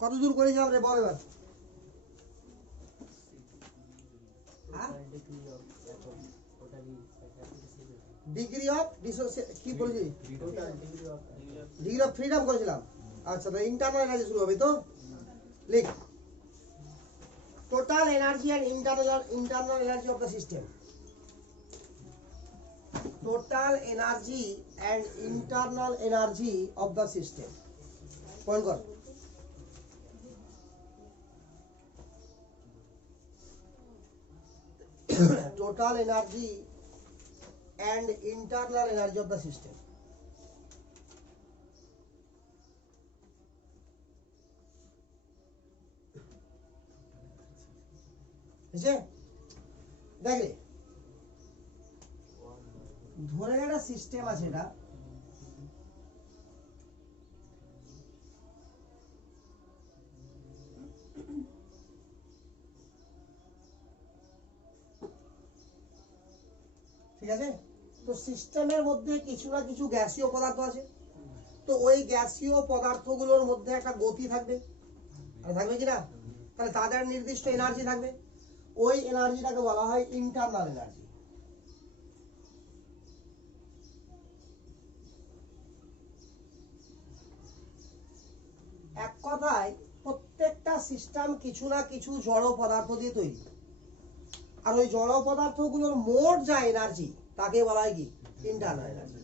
কত দূর করেছিলাম রে বল এবার। ডিগ্রি অফ কি বলেছি, ডিগ্রি অফ ফ্রিডম করেছিলাম। আচ্ছা তো ইন্টারনাল এনার্জি শুরু হবে তো লিখ total energy and internal energy of the system. Total energy and internal energy of the system point কর। total energy and internal energy of the system. বুঝছে? দেখ রে ধরে একটা সিস্টেম আছে, এটা ঠিক আছে। তো সিস্টেমের মধ্যে কিছু না কিছু গ্যাসীয় পদার্থ আছে, তো ওই গ্যাসীয় পদার্থগুলোর মধ্যে একটা গতি থাকবে, থাকবে কিনা, তাহলে তাদের নির্দিষ্ট এনার্জি থাকবে, ওই এনার্জিটাকে বলা হয় ইন্টারনাল এনার্জি। এক কথায় প্রত্যেকটা সিস্টেম কিছু না কিছু জড় পদার্থ দিয়ে তৈরি, আর ওই জড় পদার্থগুলোর মোট যা এনার্জি তাকে বলা হয় কি ইন্টারনাল এনার্জি।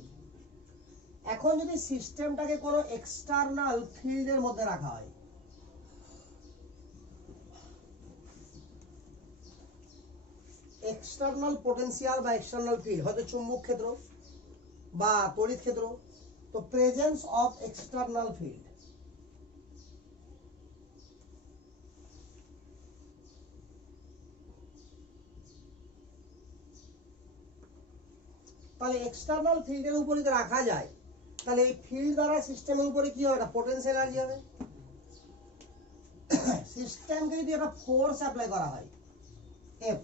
এখন যদি সিস্টেমটাকে কোনো এক্সটার্নাল ফিল্ডের মধ্যে রাখা হয়, এক্সটার্নাল পোটেনশিয়াল বা এক্সটার্নাল ফিল্ড, হয়তো চুম্বক ক্ষেত্র বা তড়িৎ ক্ষেত্র, তো প্রেজেন্স অফ এক্সটার্নাল ফিল্ড, তাহলে এক্সটার্নাল ফিল্ডের উপরে যদি রাখা যায়, তাহলে এই ফিল্ড দ্বারা সিস্টেমের উপরে কি হবে, পোটেনশিয়াল এনার্জি হবে। সিস্টেমকে যদি একটা ফোর্স অ্যাপ্লাই করা হয় এফ,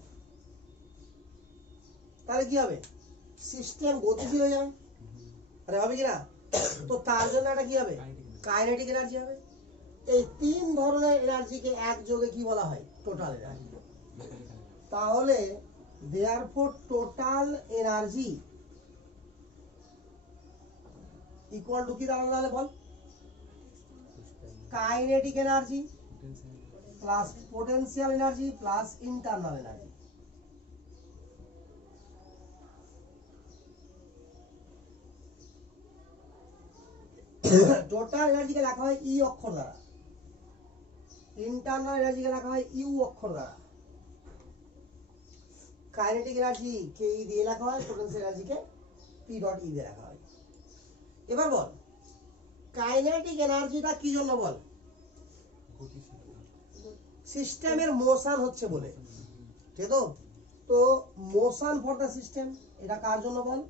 তাহলে কি হবে, সিস্টেম গতিশীল হয়ে যাবে, আরে হবে কিনা, তো তার জন্য একটা কি হবে, কাইনেটিক এনার্জি হবে। এই তিন ধরনের এনার্জিকে একযোগে কি বলা হয়, টোটাল এনার্জি। তাহলে therefore total energy equal to কি দাঁড়ালো তাহলে বল, kinetic energy plus potential energy plus internal energy. Total এনার্জিকে লেখা হয় ই অক্ষর দ্বারা, ইন্টারনাল এনার্জিকে লেখা হয় ইউ অক্ষর দ্বারা, কাইনেটিক এনার্জি কে ই দিয়ে লেখা হয়, পোটেনশিয়াল এনার্জিকে পি ডট ই দিয়ে লেখা হয়। এবার বল কাইনেটিক এনার্জিটা কি জন্য বল, সিস্টেমের মোশন হচ্ছে বলে, ঠিক তো, তো মোশন ফর দ্য সিস্টেম এটা কার জন্য বল,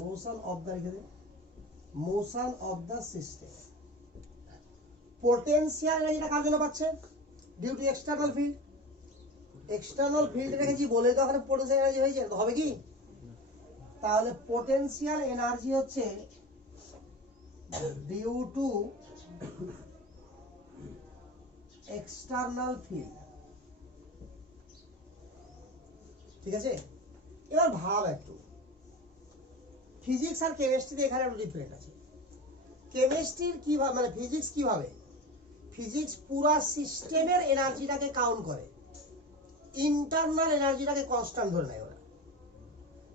মোশন অফ দ্য, রেখে দে, motion of the system. Potential এনার্জিটা কার জন্য পাচ্ছে, due to external field, external field রেখেছি বলে তো ওখানে পোটেনশিয়াল এনার্জি হয়েছে, তো হবে কি, তাহলে পোটেনশিয়াল এনার্জি হচ্ছে ডিউ টু এক্সটার্নাল ফিল্ড, ঠিক আছে। এবার ভাব একটু, ফিজিক্স আর কেমিস্ট্রিতে এখানে একটু ডিফারেন্ট আছে। কেমিস্ট্রির কিভাবে, মানে ফিজিক্স কিভাবে, ফিজিক্স পুরা সিস্টেমের এনার্জিটাকে কাউন্ট করে, ইন্টারনাল এনার্জিটাকে কনস্ট্যান্ট ধরে নেয় ওরা,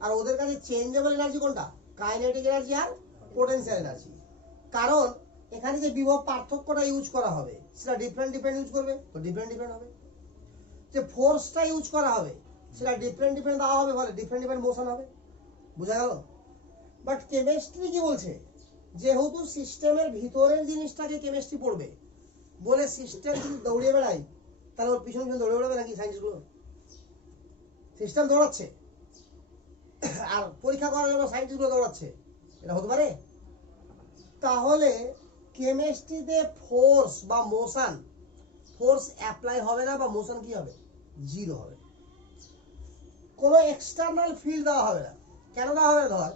আর ওদের কাছে চেঞ্জেবল এনার্জি কোনটা, কাইনেটিক এনার্জি আর পোটেনশিয়াল এনার্জি। কারণ এখানে যে বিভব পার্থক্যটা ইউজ করা হবে সেটা ডিফারেন্ট ইউজ করবে, তো ডিফারেন্ট হবে। যে ফোর্সটা ইউজ করা হবে সেটা ডিফারেন্ট দেওয়া হবে, ফলে ডিফারেন্ট মোশন হবে, বুঝা গেল। বাট কেমিস্ট্রি কি বলছে, যেহেতু সিস্টেমের ভিতরের জিনিসটাকে কেমিস্ট্রি পড়বে বলে সিস্টেম যদি দৌড়িয়ে বেড়ায়, তাহলে ওর পিছনে দৌড়ে বেড়াবে নাকি সায়েন্সগুলো, সিস্টেম দৌড়াচ্ছে আর পরীক্ষা করার জন্য সায়েন্টিস্টগুলো দৌড়াচ্ছে, এটা হতে পারে। তাহলে কেমিস্ট্রিতে ফোর্স বা মোশন, ফোর্স অ্যাপ্লাই হবে না, বা মোশন কি হবে, জিরো হবে, কোনো এক্সটার্নাল ফিল্ড দেওয়া হবে না। কেন দেওয়া হবে না, ধর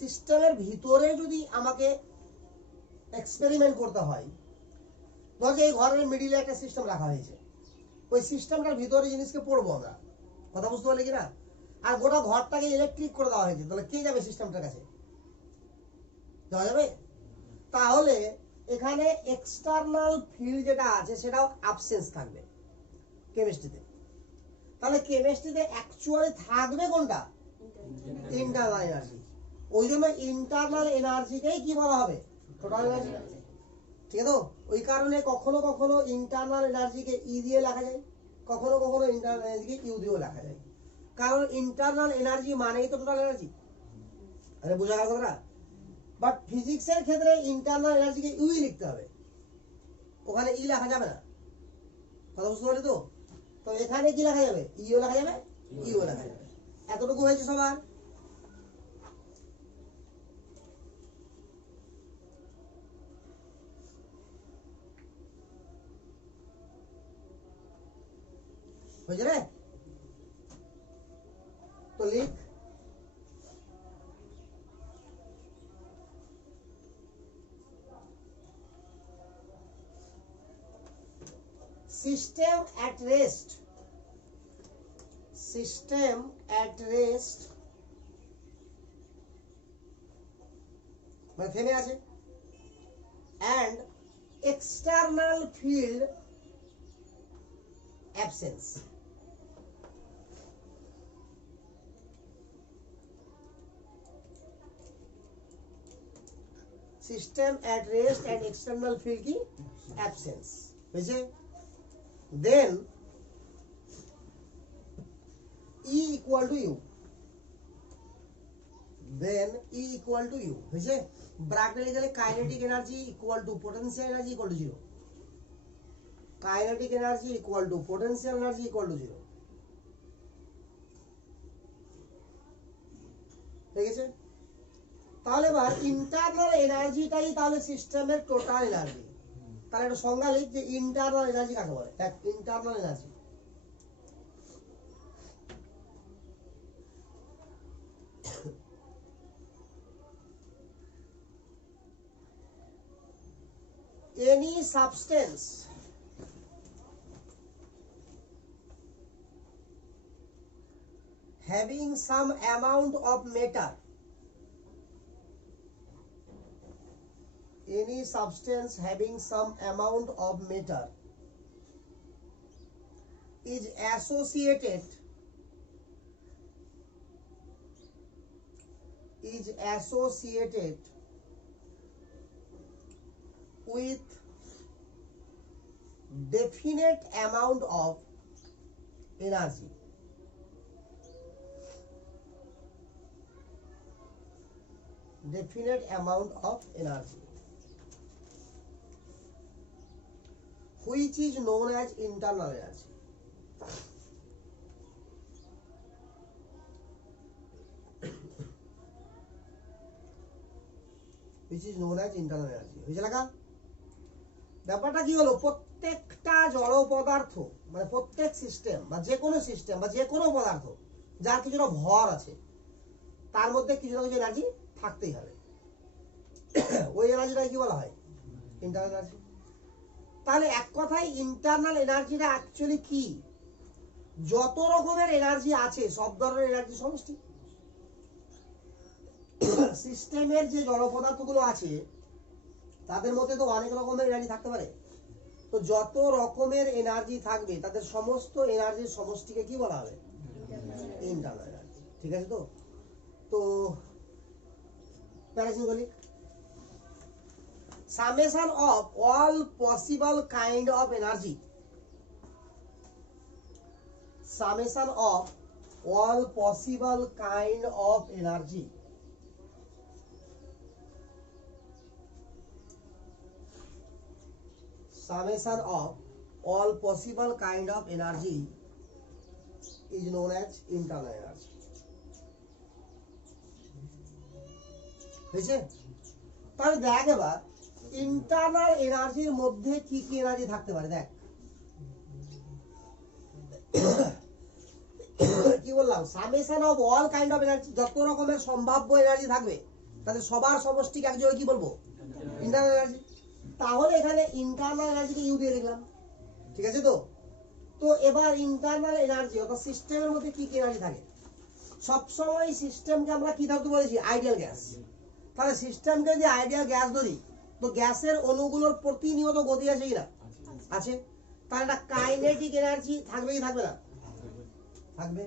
সিস্টেমের ভিতরে যদি আমাকে এক্সপেরিমেন্ট করতে হয়, ধর যে এই ঘরের মিডিলে একটা সিস্টেম রাখা হয়েছে, ওই সিস্টেমটার ভিতরে জিনিসকে পড়বো আমরা, কথা বুঝতে পারলে কিনা? আর গোটা ঘরটাকে ইলেকট্রিক করে দেওয়া হয়েছে, তাহলে কে যাবে সিস্টেমটার কাছে? যাওয়া যাবে? তাহলে এখানে এক্সটার্নাল ফিল্ড যেটা আছে সেটাও অ্যাবসেন্স থাকবে কেমিস্ট্রিতে। তাহলে কেমিস্ট্রিতে অ্যাকচুয়ালি থাকবে কোনটা? Internal energy. ওই জন্য ইন্টারনাল এনার্জিকেই কি বলা হবে? Total energy. ঠিক আছে তো? ওই কারণে কখনো কখনো ইন্টারনাল এনার্জিকে ই দিয়ে লেখা যায়, কখনো কখনো ইন্টারনাল এনার্জিকে ইউ দিয়েও লেখা যায়, কারণ ইন্টারনাল এনার্জি মানেই তো টোটাল এনার্জি। আরে বোঝা গেল না? বাট ফিজিক্সের ক্ষেত্রে ইন্টারনাল এনার্জিকে ইউই লিখতে হবে, ওখানে ই লেখা যাবে না, কথা বুঝতে পারলি তো? তো এখানে কি লেখা যাবে? ইও লেখা যাবে, ইও লেখা যাবে। এতটুকু হয়েছে সবার? হয়েছে রে? তো লিখ, system at rest, system at rest মানে থেমে আছে, and external field absence। system at rest and external field কি? absence হয়েছে। then E equal to U, then E equal to U হয়েছে। ব্র্যাকেটে গেলে kinetic energy equal two potential energy equal two 0, kinetic energy equal two potential energy equal two 0, ঠিক আছে? তাহলে এবার internal এনার্জিটাই তাহলে সিস্টেমের টোটাল এনার্জি। তাহলে একটা সংজ্ঞা লিখ যে ইন্টারনাল এনার্জি কাকে বলে। দেখ, internal energy any substance having some amount of matter, any substance having some amount of matter is associated with definite amount of energy, definite amount of energy, which is known as internal energy। which is known as internal energy হয়েছে লেখা? ব্যাপারটা কি হলো, প্রত্যেকটা জড় পদার্থ মানে প্রত্যেক সিস্টেম বা যে কোনো সিস্টেম বা যে কোনো পদার্থ যার কিছুটা ভর আছে তার মধ্যে কিছু না কিছু এনার্জি থাকতেই হবে। ওই এনার্জিটাকে কি বলা হয়? Internal energy. তাহলে এক কথায় ইন্টারনাল এনার্জিটা অ্যাকচুয়ালি কি? যত রকমের এনার্জি আছে সব ধরনের এনার্জি সমষ্টি। সিস্টেমের যে জড় পদার্থগুলো আছে তাদের মধ্যে তো অনেক রকমের এনার্জি থাকতে পারে, তো যত রকমের এনার্জি থাকবে তাদের সমস্ত এনার্জির সমষ্টিকে কি বলা হবে? Internal energy. ঠিক আছে তো? তো প্যারাসিম্বলিক summation of all possible kind of energy, summation of all possible kind of energy summation of all possible kind of energy is known as internal energy। বুঝছেন? তাহলে দেখ এবার ইন্টারনাল এনার্জির মধ্যে কি কি এনার্জি থাকতে পারে। দেখ কি বললাম, summation of all kind of energy, যত রকমের সম্ভাব্য এনার্জি থাকবে তাদের সবার সমষ্টিকে এক জায়গায় কি বলবো, ইন্টারনাল এনার্জি। তাহলে এখানে ইন্টারনাল এনার্জিকে ইউ দিয়ে লিখলাম, ঠিক আছে তো। তো এবার ইন্টারনাল এনার্জি অর্থাৎ সিস্টেমের মধ্যে কি কি এনার্জি থাকে, সবসময় সিস্টেমকে আমরা কি ধরতে বলেছি, আইডিয়াল গ্যাস। তাহলে সিস্টেমকে যদি আইডিয়াল গ্যাস ধরি, তো গ্যাসের অণুগুলোর প্রতিনিয়ত গতি আছে কিনা, আছে। তাহলে একটা কাইনেটিক এনার্জি থাকবে কি থাকবে না, থাকবে।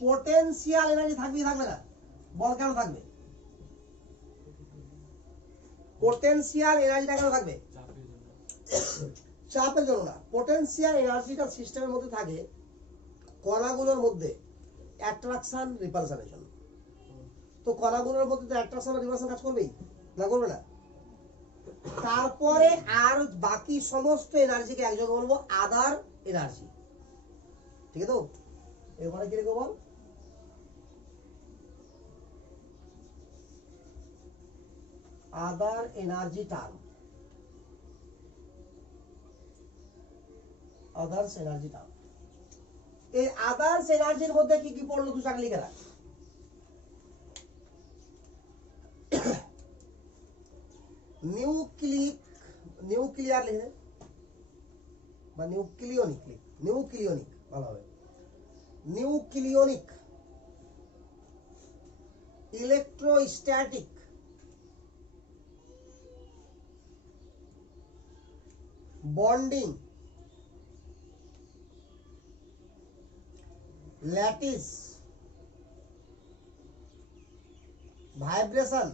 পোটেনশিয়াল এনার্জি থাকবে কি থাকবে না, বল কেন থাকবে, পোটেনশিয়াল এনার্জিটা কেন থাকবে, চাপের জন্য না। পোটেনশিয়াল এনার্জিটা সিস্টেমের মধ্যে থাকে কণাগুলোর মধ্যে অ্যাট্রাকশন রিপালশনের জন্য। তো কণাগুলোর মধ্যে তো অ্যাট্রাকশন আর রিপালশন কাজ করবেই না, করবে না। তারপরে আর বাকি সমস্ত এনার্জিকে একযোগে বলবো আদার এনার্জি, ঠিক আছে তো। এবারে কি লিখবো বল, other energy term, others energy term. এই আদার্স এনার্জির মধ্যে কি কি পড়লো তুই লিখে রাখ। নিউক্লিয়ার লিখে বা নিউক্লিয়নিক, নিউক্লিয়নিক ভালো হবে, nucleonic, electrostatic, bonding, lattice, vibration,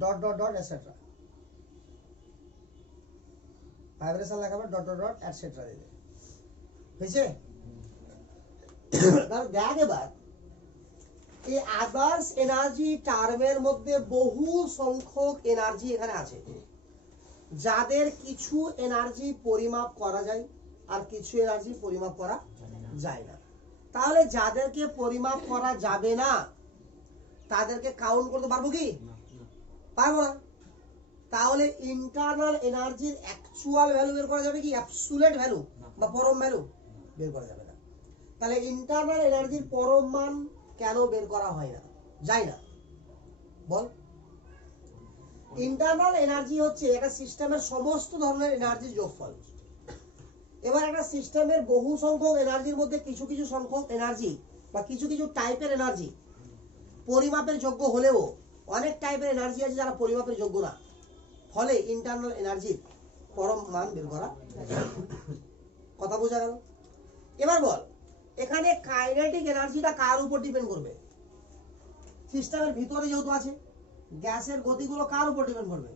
dot dot dot etcetera. Vibration লাগাবে, ডট ডট ডট এটসেট্রা দিবে, হয়েছে। তাহলে দেখ এবার এই আদার্স এনার্জি টার্মের মধ্যে বহু সংখ্যক এনার্জি এখানে আছে, যাদের কিছু এনার্জি পরিমাপ করা যায় আর কিছু এনার্জি পরিমাপ করা যায় না। তাহলে যাদেরকে পরিমাপ করা যাবে না তাদেরকে কাউন্ট করতে পারবো কি, পারবো না। তাহলে ইন্টারনাল এনার্জির অ্যাকচুয়াল ভ্যালু বের করা যাবে কি, অ্যাবসুলেট ভ্যালু বা পরম ভ্যালু বের করা যাবে না। তাহলে ইন্টারনাল এনার্জির পরম মান কেন বের করা হয় না, যায় না বল। ইন্টারনাল এনার্জি হচ্ছে একটা সিস্টেমের সমস্ত ধরনের এনার্জির যোগফল। এবার একটা সিস্টেমের বহু সংখ্যক এনার্জির মধ্যে কিছু কিছু সংখ্যক এনার্জি বা কিছু কিছু টাইপের এনার্জি পরিমাপের যোগ্য হলেও অনেক টাইপের এনার্জি আছে যারা পরিমাপের যোগ্য না। ফলে ইন্টারনাল এনার্জির পরম মান বের করা কথা বোঝা গেল। এবার বল এখানে কাইনেটিক এনার্জিটা কার উপর ডিপেন্ড করবে, সিস্টেমের ভিতরে যেহেতু আছে গ্যাসের গতিগুলো কার উপর ডিপেন্ড করবে,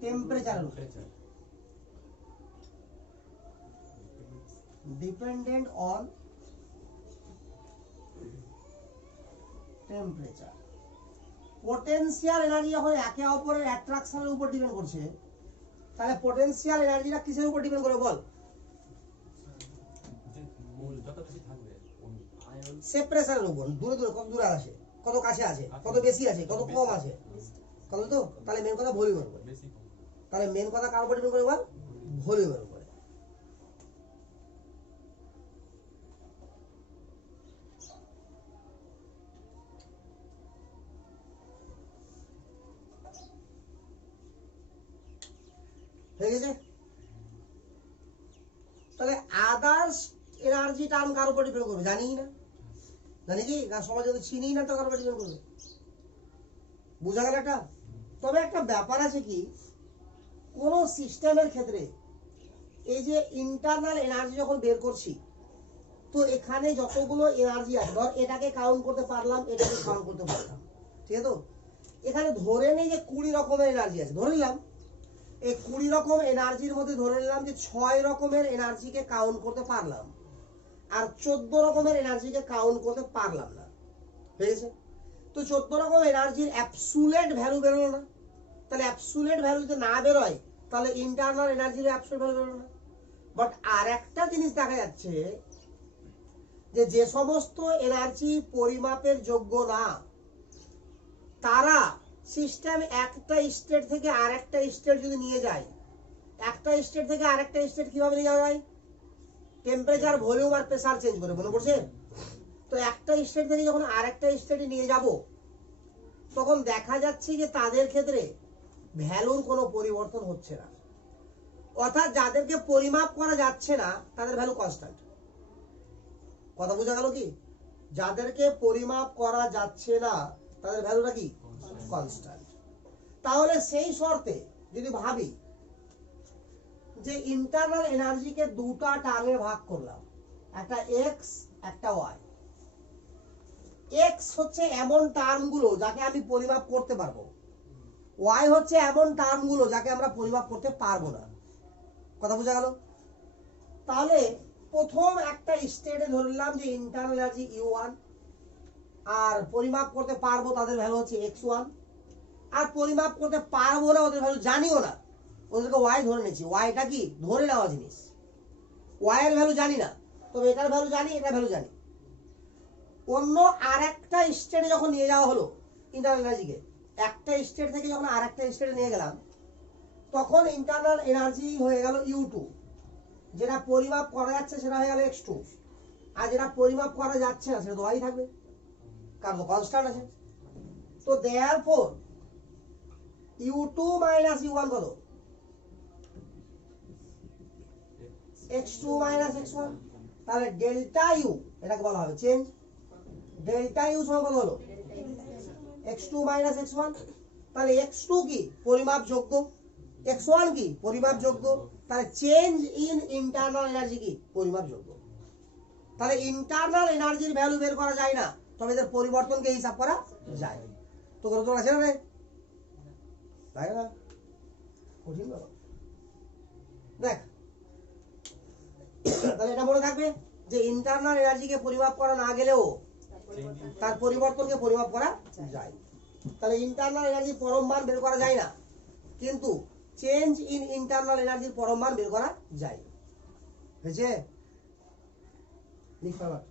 টেম্পারেচারের উপর। Dependent on temperature. Potential energy যখন একে অপরের অ্যাট্রাকশনের উপর ডিপেন্ড করছে, তাহলে পোটেনশিয়াল এনার্জিটা কিসের উপর ডিপেন্ড করবে বল, সেপারেশনের উপর। দূরে দূরে কত দূরে আছে, কত কাছে আছে, কত বেশি আছে, কত কম আছে, কত তো। তাহলে মেন কথা ভলিউমের উপর। তাহলে মেন কথা কার উপর ডিপেন্ড করবে বল, ভলিউমের উপর। হয়ে গেছে। তাহলে আদার্স এনার্জি টার্ম কার উপর ডিপেন্ড করবে, জানি না, জানি কি না, সমাজ যদি চিনি না তো কার উপর ডিপেন্ড করবে, বুঝা গেল একটা। তবে একটা ব্যাপার আছে কি, কোন সিস্টেমের ক্ষেত্রে এই যে ইন্টারনাল এনার্জি যখন বের করছি, তো এখানে যতগুলো এনার্জি আছে, ধর এটাকে কাউন্ট করতে পারলাম, এটাকে কাউন্ট করতে পারলাম, ঠিক আছে তো। এখানে ধরে নেই যে 20 রকমের এনার্জি আছে, ধরে নিলাম এই 20 রকম এনার্জির মধ্যে ধরে নিলাম যে 6 রকমের এনার্জিকে কাউন্ট করতে পারলাম আর 14 রকমের এনার্জিকে কাউন্ট করতে পারলাম না, ঠিক আছে। তো 14 রকম এনার্জির অ্যাবসুলেট ভ্যালু বেরোলো না। তাহলে অ্যাবসুলেট ভ্যালু যদি না বেরোয় তাহলে ইন্টারনাল এনার্জির অ্যাবসুলেট ভ্যালু বেরোলো না। বাট আর একটা জিনিস দেখা যাচ্ছে যে যে সমস্ত এনার্জি পরিমাপের যোগ্য না, তারা সিস্টেম একটা স্টেট থেকে আর একটা স্টেট যদি নিয়ে যায় একটা স্টেট থেকে আরেকটা স্টেট কিভাবে নিয়ে যাওয়া যায়? টেম্পারেচার, ভলিউম আর প্রেসার চেঞ্জ করে, মনে পড়ছে? তো একটা স্টেট থেকে যখন আরেকটা স্টেটে নিয়ে যাব তখন দেখা যাচ্ছে যে তাদের ক্ষেত্রে ভ্যালুর কোনো পরিবর্তন হচ্ছে না, অর্থাৎ যাদেরকে পরিমাপ করা যাচ্ছে না তাদের ভ্যালু কনস্ট্যান্ট। কথা বোঝা গেল কি? যাদেরকে পরিমাপ করা যাচ্ছে না তাদের ভ্যালুটা কি? কনস্ট্যান্ট। তাহলে সেই শর্তে যদি ভাবি যে ইন্টারনাল এনার্জিকে দুটা টার্মে ভাগ করলাম, একটা এক্স একটা ওয়াই। এক্স হচ্ছে এমন টার্মগুলো যাকে আমি পরিমাপ করতে পারবো, ওয়াই হচ্ছে এমন টার্মগুলো যাকে আমরা পরিমাপ করতে পারবো না। কথা বোঝা গেল? তাহলে প্রথম একটা স্টেটে ধরলাম যে ইন্টারনাল এনার্জি U1, আর পরিমাপ করতে পারবো তাদের ভ্যালু হচ্ছে x1, আর পরিমাপ করতে পারবো না ওদের ভ্যালু জানিও না, ওদেরকে ওয়াই ধরে নিয়েছি। ওয়াইটা কি? ধরে নেওয়া জিনিস। ওয়াই এর ভ্যালু জানি না, তবে এটার ভ্যালু জানি, এটার ভ্যালু জানি। অন্য আরেকটা স্টেটে যখন নিয়ে যাওয়া হলো ইন্টারনাল এনার্জিকে, একটা স্টেট থেকে যখন আরেকটা স্টেটে নিয়ে গেলাম তখন ইন্টারনাল এনার্জি হয়ে গেল U2, যেটা পরিমাপ করা যাচ্ছে সেটা হয়ে গেল x2, আর যেটা পরিমাপ করা যাচ্ছে না সেটা তো ওয়াই থাকবে, কারণ তো কনস্ট্যান্ট আছে। তো দেয়ারফর U2 মাইনাস U1 কত? x2 minus x1। তাহলে ডেল্টা ইউ এটাকে বলা হবে চেঞ্জ। ডেল্টা ইউ সমান কত হলো? x2 minus x1। তাহলে x2 কি? পরিমাপযোগ্য। x1 কি? পরিমাপযোগ্য। তাহলে চেঞ্জ ইন ইন্টারনাল এনার্জি কি? পরিমাপযোগ্য। তাহলে ইন্টারনাল এনার্জির ভ্যালু বের করা যায় না, তবে এদের পরিবর্তনকে হিসাব করা যায়। তো কোনো তো আছে না রে? তাই না? কঠিন ব্যাপার। দেখ, তাহলে এটা মনে থাকবে যে ইন্টারনাল এনার্জিকে পরিমাপ করা না গেলেও তার পরিবর্তনকে পরিমাপ করা যায়। তাহলে ইন্টারনাল এনার্জির পরম মান বের করা যায় না, কিন্তু চেঞ্জ ইন ইন্টারনাল এনার্জির পরম মান বের করা যায়। বুঝছে? লিখ ফরওয়ার্ড।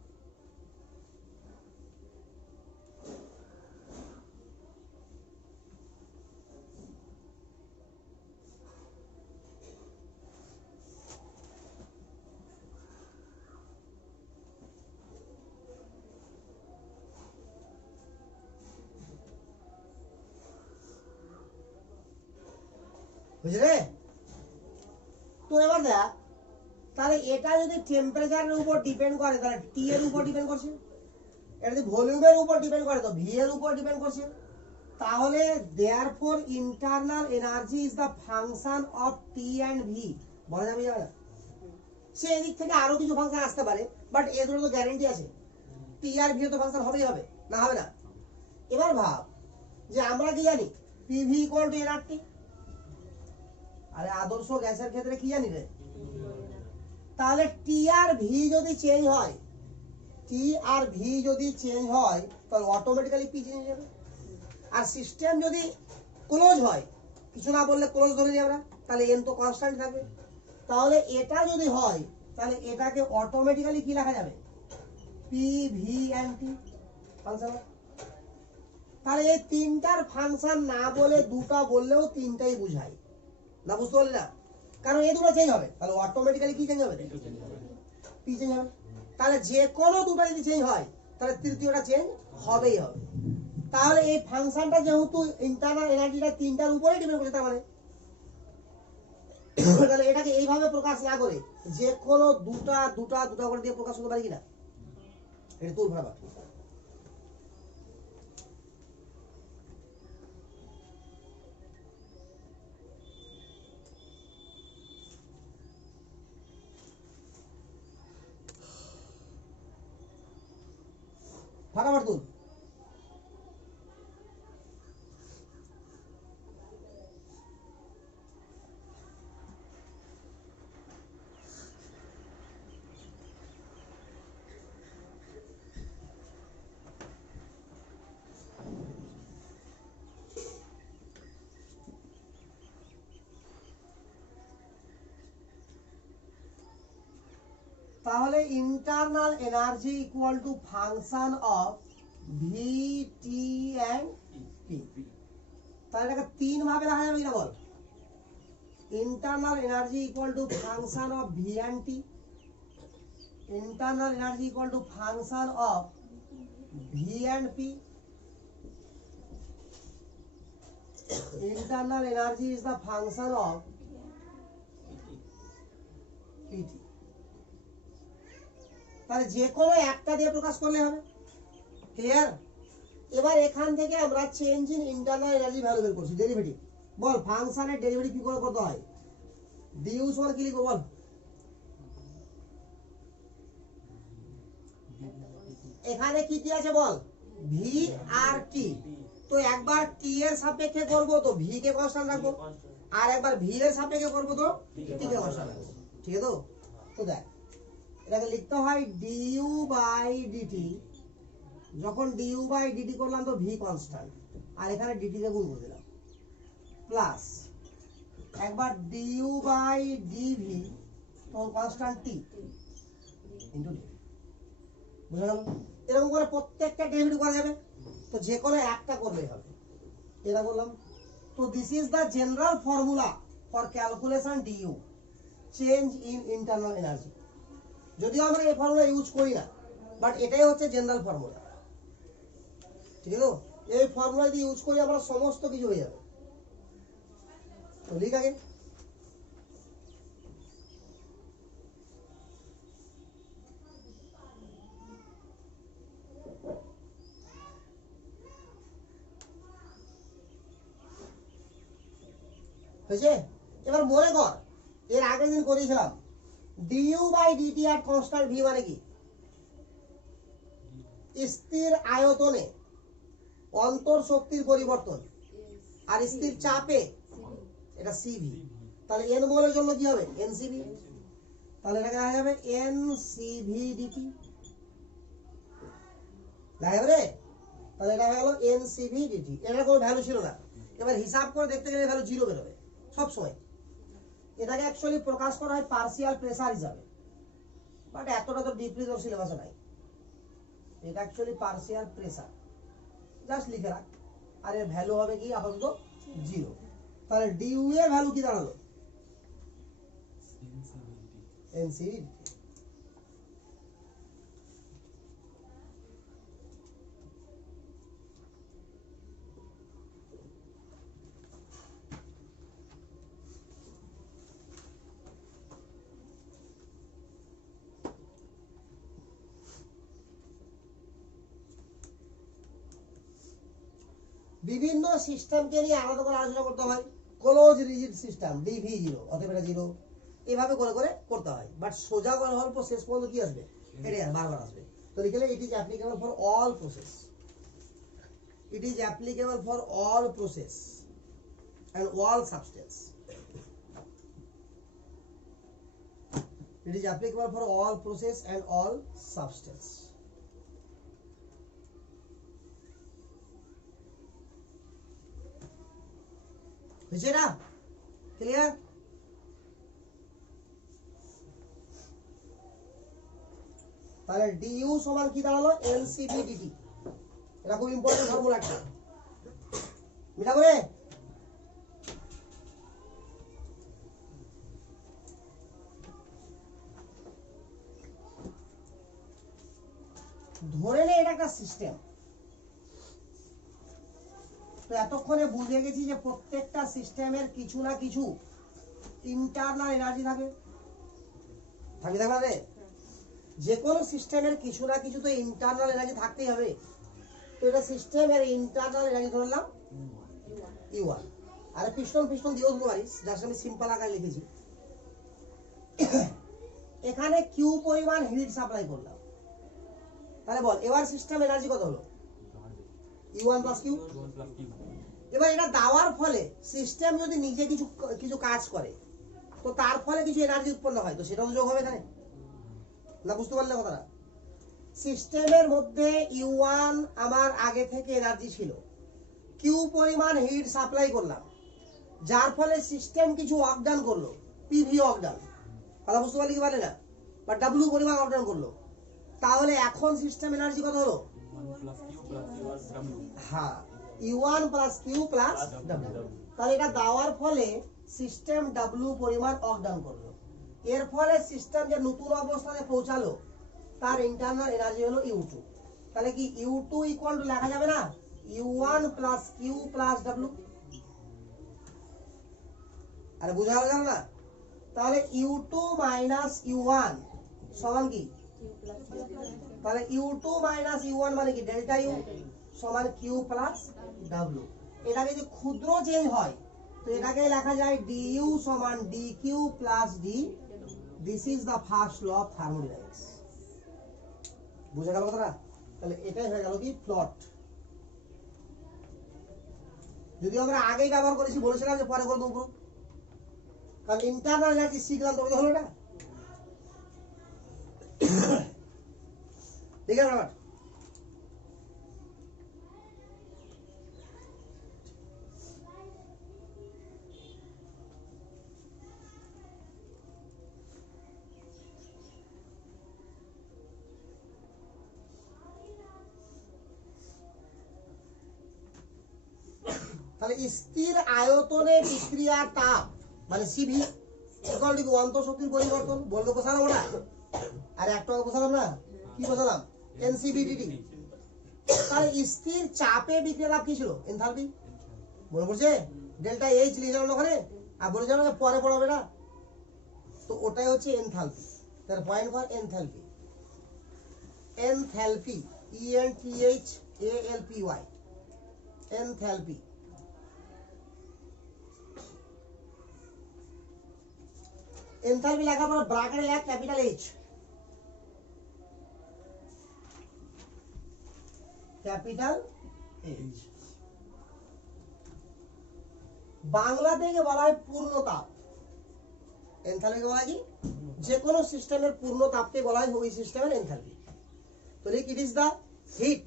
বুঝলে? তো এবার দেখ, তাহলে এটা যদি টেম্পারেচারের উপর ডিপেন্ড করে তাহলে টি এর উপর ডিপেন্ড করছে, এটা যদি ভলিউমের উপর ডিপেন্ড করে তো ভি এর উপর ডিপেন্ড করছে। তাহলে therefore internal energy is the function of T and V. বলা যাবে যাবে না? সে এদিক থেকে আরো কিছু ফাংশন আসতে পারে, বাট এগুলো তো গ্যারান্টি আছে টি আর ভি তো ফাংশন হবেই হবে, না হবে না? এবার ভাব যে আমরা কি জানি পিভি ইকুয়াল টু এনআরটি। আরে আদর্শ গ্যাসের ক্ষেত্রে কি জানি রে? তাহলে টি আর ভি যদি চেঞ্জ হয়, টি আর ভি যদি চেঞ্জ হয় তাহলে অটোমেটিক্যালি পি চেঞ্জ হবে। আর সিস্টেম যদি ক্লোজ হয়, কিছু না বললে ক্লোজ ধরে নিই আমরা, তাহলে এন তো কনস্ট্যান্ট থাকবে। তাহলে এটা যদি হয় তাহলে এটাকে অটোমেটিক্যালি কি লেখা যাবে? P V and T function. তাহলে এই তিনটার ফাংশন না বলে দুটো বললেও তিনটাই বুঝায় না, বুঝতে পারলি না? কারণ এই দুটো চেঞ্জ হবে, তাহলে অটোমেটিক্যালি কি চেঞ্জ হবে? পি চেঞ্জ হবে। তাহলে যে কোনো দুটো যদি চেঞ্জ হয় তাহলে তৃতীয়টা চেঞ্জ হবেই হবে। তাহলে এই ফাংশনটা যেহেতু ইন্টারনাল এনার্জিটা তিনটার উপরে ডিপেন্ড করছে, তার মানে তাহলে এটাকে এইভাবে প্রকাশ না করে যে কোনো দুটা দুটা দুটা করে দিয়ে প্রকাশ করতে পারি কিনা? এটা তোর ভাবা। ফাটাফাট তুল। তাহলে internal energy equal to function of V T and P. তাহলে এটাকে তিন ভাবে লেখা যাবে কিনা বল? internal energy equal to function of V and T. Internal energy equal to function of V and P. Internal energy is the function of PT. তাহলে যে কোনো একটা দিয়ে প্রকাশ করলে হবে। ক্লিয়ার? এবার এখান থেকে আমরা change in internal energy value বের করছি, ডেরিভেটিভ। বল ফাংশনের ডেরিভেটিভ কি করে করতে হয়? ডিউ সমান কি লিখব বল? এখানে কি কি আছে বল? ভি আর টি। তো একবার টি এর সাপেক্ষে করব তো ভি কে কনস্ট্যান্ট রাখবো, আর একবার ভি এর সাপেক্ষে করব তো টি কে কনস্ট্যান্ট রাখবো। ঠিক আছে? তো দেখ এটাকে লিখতে হয় ডিউ বাই ডিটি। যখন ডিউ বাই ডিটি করলাম তো ভি কনস্ট্যান্ট, আর এখানে ডিটি কে গুণ করে দিলাম, প্লাস একবার ডিউ বাই ডিভি তখন কনস্ট্যান্ট টি ইনটু ডি। বুঝা গেল? এরকম করে প্রত্যেকটা ডেরিভেটিভ করা যাবে। তো যে কোনো একটা করলেই হবে। এটা বললাম। তো this is the general formula for calculation D U, change in internal energy. যদিও আমরা এই ফর্মুলা ইউজ করি না, বাট এটাই হচ্ছে জেনারেল ফর্মুলা। ঠিক আছে? এই ফর্মুলা যদি ইউজ করি আমরা সমস্ত কিছু হয়ে যাবে। তো লিখ আগে। হয়েছে? এবার মনে কর এর আগের দিন করেছিলাম ডিউ বাই ডিটি আর কনস্ট্যান্ট ভি মানে কি? স্থির আয়তনে অন্তর শক্তির পরিবর্তন, আর স্থির চাপে এটা সিভি। তাহলে এন মোলের জন্য কি হবে? এনসিভি। তাহলে এটাকে দেখা যাবে এনসিভি ডিটি। দেখা যাবে রে? তাহলে এটা হয়ে গেল এনসিভি ডিটি। এটার কোনো ভ্যালু ছিল না। এবার হিসাব করে দেখতে গেলে ভ্যালু জিরো বেরোবে সব সময়। এটাকে অ্যাকচুয়ালি প্রকাশ করা হয় পার্সিয়াল প্রেসার হিসাবে, বাট এতটা তো ডিপলি তোর সিলেবাসে নাই। এটা অ্যাকচুয়ালি পার্সিয়াল প্রেসার, জাস্ট লিখে রাখ। আর এর ভ্যালু হবে কি আপাতত জিরো। তাহলে ডিউ এর ভ্যালু কি দাঁড়ালো? এনসিভি। বিভিন্ন সিস্টেমকে নিয়ে আলাদা করে আলোচনা করতে হয়। Close rigid system D V zero, অতএব এটা জিরো, এভাবে করে করে করতে হয়। বাট সোজা করা হওয়ার পর শেষ পর্যন্ত কি আসবে? এটাই বারবার আসবে। তো লিখলে it is applicable for all process. It is applicable for all process and all substance. It is applicable for all process and all substance. বুঝছে না? ক্লিয়ার? তাহলে ডিউ সমান কি দাঁড়ালো? N C V D T. এটা খুব ইম্পর্টেন্ট ফর্মুলা একটা। মিটা করে ধরে নে এটা একটা সিস্টেম। তো এতক্ষণে বুঝে গেছি যে প্রত্যেকটা সিস্টেমের কিছু না কিছু ইন্টারনাল এনার্জি থাকে। থাকবে রে? যে কোনো সিস্টেমের কিছু না কিছু তো ইন্টারনাল এনার্জি থাকতেই হবে। তো এটা সিস্টেমের ইন্টারনাল এনার্জি ধরলাম ইউ1। আর পিস্টন পিস্টন দিয়েও ধরতে পারিস, জাস্ট আমি সিম্পল আকারে লিখেছি। এখানে কিউ পরিমাণ হিট সাপ্লাই করলাম। তাহলে বল এবার সিস্টেম এনার্জি কত হলো? ইউ1 প্লাস কিউ। এবার এটা দেওয়ার ফলে সিস্টেম যদি নিজে কিছু কিছু কাজ করে তো তার ফলে কিছু এনার্জি উৎপন্ন হয়, তো সেটাও যোগ হবে এখানে না? বুঝতে পারলে কথাটা? সিস্টেমের মধ্যে ইউ1 আমার আগে থেকে এনার্জি ছিল, কিউ পরিমাণ হিট সাপ্লাই করলাম, যার ফলে সিস্টেম কিছু ওয়ার্ক ডান করলো, পিভি ওয়ার্ক ডান। কথা বুঝতে পারলে কি পারলে না? বা ডাব্লিউ পরিমাণ ওয়ার্ক ডান করলো। তাহলে এখন সিস্টেম এনার্জি কত হলো? হ্যাঁ, ইউ1 প্লাস কিউ প্লাস ডাব্লিউ। তাহলে এটা দেওয়ার ফলে সিস্টেম ডাব্লিউ পরিমাণ ওয়ার্ক ডান করলো। এর ফলে সিস্টেম যে নতুন অবস্থানে পৌঁছালো তার ইন্টারনাল এনার্জি হলো U2। তাহলে কি U2 ইকুয়াল টু লেখা যাবে না U1 plus Q plus W. আরে বোঝা গেল না? তাহলে U2 মাইনাস U1 সমান কি, তাহলে U2 মাইনাস U1 মানে কি ডেল্টা U সমান কিউ প্লাস ডাব্লিউ। এটাকে যদি ক্ষুদ্র চেঞ্জ হয় তো এটাকে লেখা যায় du সমান dq plus d। This is the first law of thermodynamics. বুঝা গেল কথাটা? তাহলে এটাই হয়ে গেল কি প্লট। যদি আমরা আগেই ব্যবহার করেছি বলেছিলাম যে পরে করে দেবো, কারণ ইন্টারনাল এনার্জি শিখলাম তবে তো হলো না। ঠিক আছে ব্যাপার। তাহলে স্থির আয়তনে বিক্রিয়ার তাপ মানে সিভি ইকুয়াল টু অন্তঃশক্তির পরিবর্তন বলতে বসালাম ওটা। আর একটা বসালাম না, কি বসালাম? এনসিভিডিটি। তাহলে স্থির চাপে বিক্রিয়া তাপ কি ছিল? এনথালপি। মনে পড়ছে? ডেল্টা এইচ লিখে যাবেন ওখানে, আর বলে যাবেন পরে পড়াবে না। তো ওটাই হচ্ছে এনথালপি। তার point for enthalpy. Enthalpy ENTHALPY enthalpy. Enthalpy লেখার পর ব্র্যাকেটে লেখ capital H, capital H. Bangla থেকে বলা হয় পূর্ণ তাপ। এনথালপি বলা কি? যে কোনো সিস্টেমের পূর্ণ তাপকে বলা হয় ওই সিস্টেমের এনথালপি। তো লিখ it is the heat,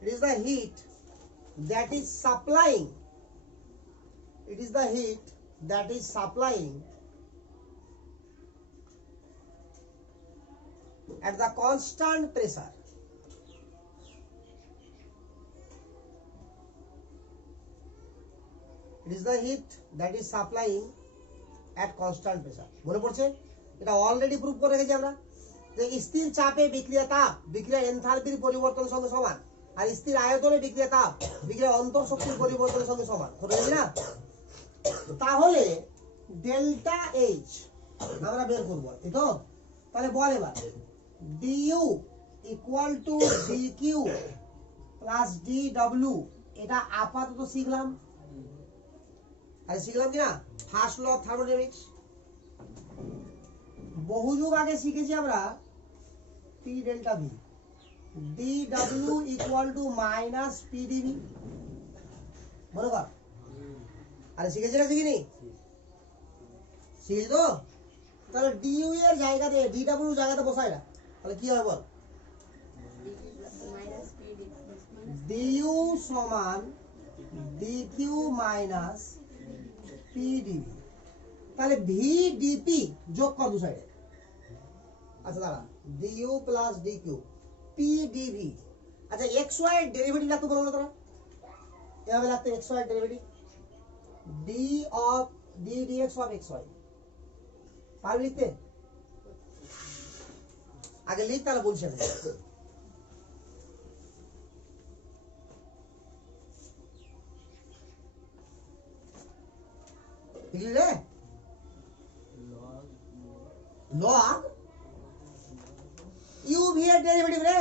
it is the heat that is supplying, it is the heat that is supplying at the constant pressure, it is the heat that is supplying at constant pressure। মনে পড়ছে? এটা already proof করে রেখেছি আমরা যে স্থির চাপে বিক্রিয়া তাপ বিক্রিয়ার এনথালপির পরিবর্তনের সঙ্গে সমান, আর স্থির আয়তনে বিক্রিয়া তাপ বিক্রিয়ার অন্তঃশক্তির পরিবর্তনের সঙ্গে সমান। ধরে নিই না? তাহলে ডেল্টা এইচ আমরা বের করব, ঠিক তো? তাহলে বল এবার du equal to dq plus dw। এটা আপাতত শিখলাম, আরে শিখলাম কি না? First law of thermodynamics. বহু যুগ আগে শিখেছি আমরা p delta v, dw equal to minus pdv। মনে কর, আরে শিখেছি না শিখিনি? শিখেছি তো? তাহলে du এর জায়গাতে dw জায়গাতে বসাই না, তাহলে কি হবে বল? du সমান dq মাইনাস pdv। তাহলে vdp যোগ কর দু সাইডে। আচ্ছা দাঁড়া, du প্লাস dq pdv। আচ্ছা xy এর ডেরিভেটিভ লাগতো বলো না তোরা? এভাবে লাগতো xy এর derivative d of d dx of xy। পারবি লিখতে? আগে লিখ তাহলে বলছি আমি। লিখলি রে? লগ uv এর ডেরিভেটিভ রে।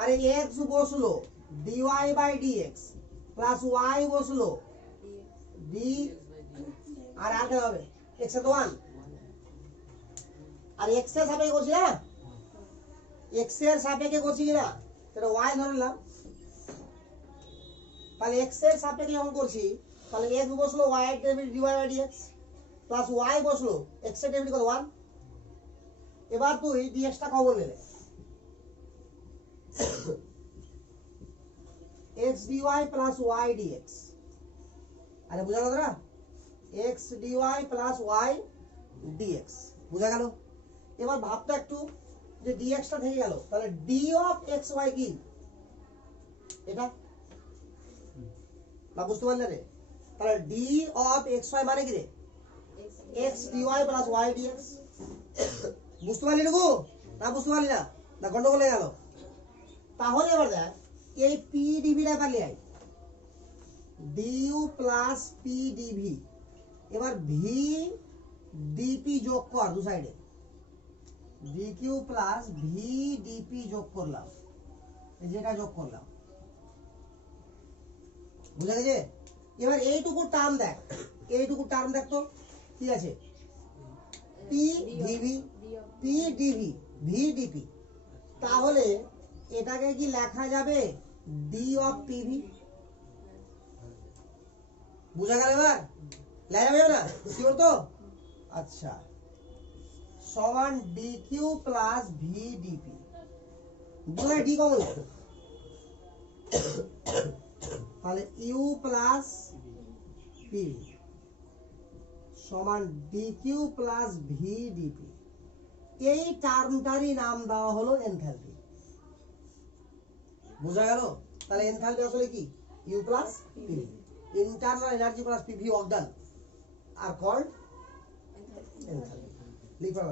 আরে x বসলো dy by dx plus y বসলো d, আর আগে হবে x এর তো 1, আর x এর সাপেক্ষে করছি না? x এর সাপেক্ষে করছি কিনা? সেটা y ধরে নিলাম। তাহলে x এর সাপেক্ষে যখন করছি তাহলে x বসলো y এর derivative dy by dx plus y বসলো x এর ডেরিভেটিভ কত 1। এবার তুই dx টা কমন নিলে x dy plus y dx। আরে বুঝা গেল না? x dy plus y dx বুঝা গেল? এবার ভাবটা একটু যে dx টা থেকে গেল, তাহলে d অফ এক্স ওয়াই কি এটা না, বুঝতে পারলে রে? তাহলে d অফ এক্স ওয়াই মানে কি রে? x dy plus y dx। বুঝতে পারলি না? না বুঝতে পারলি না? না গন্ডগোল হয়ে গেল। তাহলে এবার দেখ এই p dv টা পারলি I du plus p dv, এবার v dp যোগ কর দু সাইডে, dq প্লাস v dp যোগ করলাম, এই যেটা যোগ করলাম, বুঝা গেছে? এবার এইটুকু টার্ম দেখ, এইটুকু টার্ম দেখ তো কি আছে, p dv p dv v dp, তাহলে এটাকে কি লেখা যাবে d অফ pv? বুঝা গেল? এবার লেখা যাবে না? শিওর তো? আচ্ছা, সমান dq প্লাস v dp, দুটো d কমন, তাহলে u প্লাস p সমান dq প্লাস v dp। এই টার্মটারই নাম দেওয়া হলো এনথালপি। বুঝা গেল? তাহলে এনথালপি আসলে কি? u plus pv, internal energy plus pv অর্গান আর কল্ড এনথালপি। লিখবা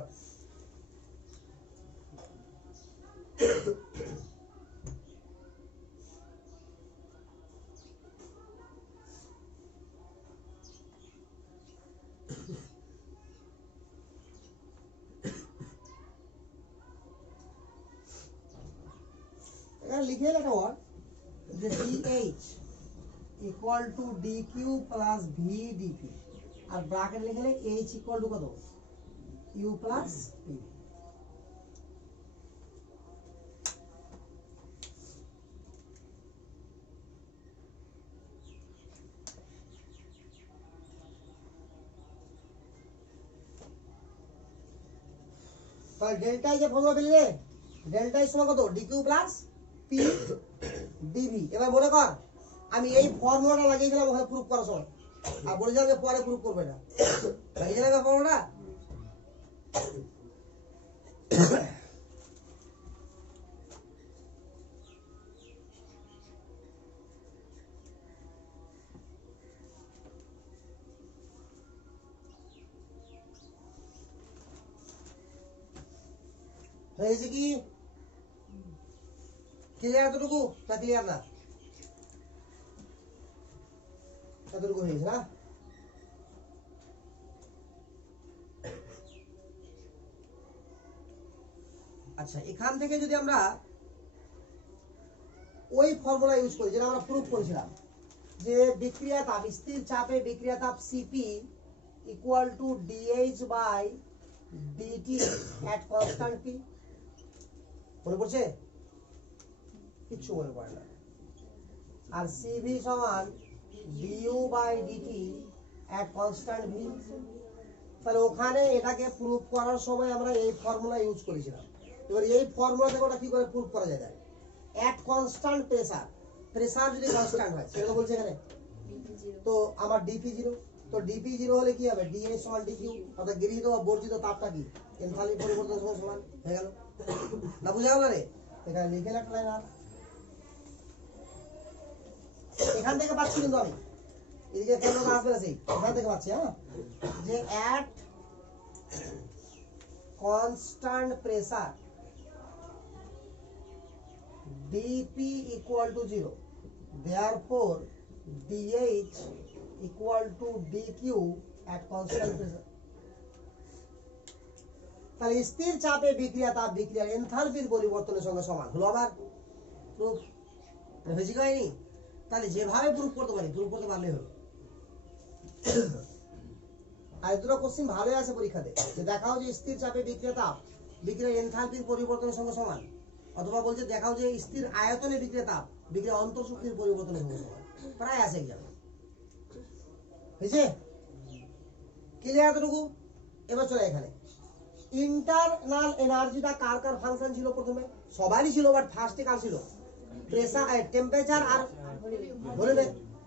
এখানে লিখে লেখা ওয়ার্ড যে dh equal to dq plus v dp, আর ব্র্যাকেট লিখলে h ইকুয়াল টু কত? u plus pv। তাহলে ডেল্টা যে ফর্মুলা পেলি রে, ডেল্টা সমান কত? dq plus p dv। এবার মনে কর আমি এই ফর্মুলাটা লাগিয়েছিলাম ওখানে প্রুফ করার সময়, আর বলেছিলাম যে পরে প্রুফ করবে না, লাগিয়েছিলাম এই ফর্মুলাটা। হয়েছে কি? ক্লিয়ার এতটুকু না ক্লিয়ার না? এতটুকু হয়েছে না? আচ্ছা, এখান থেকে যদি আমরা ওই ফর্মুলা ইউজ করি যেটা আমরা প্রুফ করেছিলাম, যে বিক্রিয়া তাপ, স্থির চাপে বিক্রিয়া তাপ Cp equal to dH by dt at constant p, মনে পড়ছে? কিচ্ছু মনে পড়ে না। আর Cv সমান du by dt at constant v। তাহলে ওখানে এটাকে প্রুফ করার সময় আমরা এই ফর্মুলা ইউজ করেছিলাম। এবার এই ফর্মুলা থেকে ওটা কি করে প্রুফ করা যায়? at constant প্রেসার, প্রেসার যদি কনস্ট্যান্ট হয় সেটা বলছে এখানে, তো আমার dp0, তো dp0 হলে কি হবে? dH সমান dq, অর্থাৎ গৃহীত বা বর্জিত তাপটা কি এনথালপি পরিবর্তন সমান হয়ে গেল। না বুঝা গেল রে? এখানে লিখে রাখলাম। আর এখান থেকে পাচ্ছি কিন্তু আমি, এদিকে কেন্দ্রটা আসবে না, সেই এখান থেকে পাচ্ছি। হ্যাঁ, যে at constant pressure dp equal to 0, therefore dH equal to dq at constant pressure। তাহলে স্থির চাপে বিক্রিয়া তাপ বিক্রিয়ার এনথালপির পরিবর্তনের সঙ্গে সমান হলো। আবার প্রুফ হয়েছে কি হয়নি? তাহলে যেভাবে প্রুফ করতে পারি, প্রুফ করতে পারলেই হলো। আর দুটো কোশ্চেন ভালোই আছে পরীক্ষাতে, যে দেখাও যে স্থির চাপে বিক্রিয়া তাপ বিক্রিয়ার এনথালপির পরিবর্তনের সঙ্গে সমান, অথবা বলছে দেখাও যে স্থির আয়তনে বিক্রিয়া তাপ বিক্রিয়া অন্তঃশক্তির পরিবর্তনের সঙ্গে সমান। প্রায় আছে এক্সামে। হয়েছে? ক্লিয়ার এতটুকু? এবার চলে এখানে ইন্টারনাল এনার্জিটা কার কার ফাংশন ছিল? প্রথমে সবারই ছিল, বাট ফার্স্টে কার ছিল? প্রেসার, টেম্পারেচার আর ভলিউম।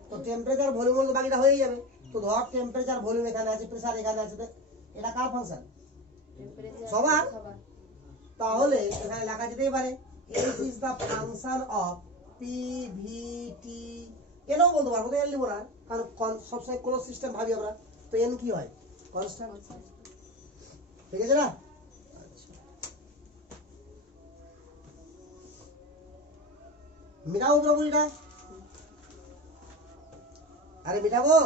তো টেম্পারেচার ভলিউম তো বাকিটা হয়ে যাবে। তো ধর টেম্পারেচার ভলিউম এখানে আছে, প্রেসার এখানে আছে, তো এটা কার ফাংশন? সবার। তাহলে এখানে লেখা যেতেই পারে h is the function of P V T, NO বলতে পারবো, এন লিখবো না কারণ সবসময় কোন সিস্টেম ভাবি আমরা, তো এন কি হয় কনস্ট্যান্ট, ঠিক আছে না? মিটাবো পুরোপুরিটা, আরে মিটাবো।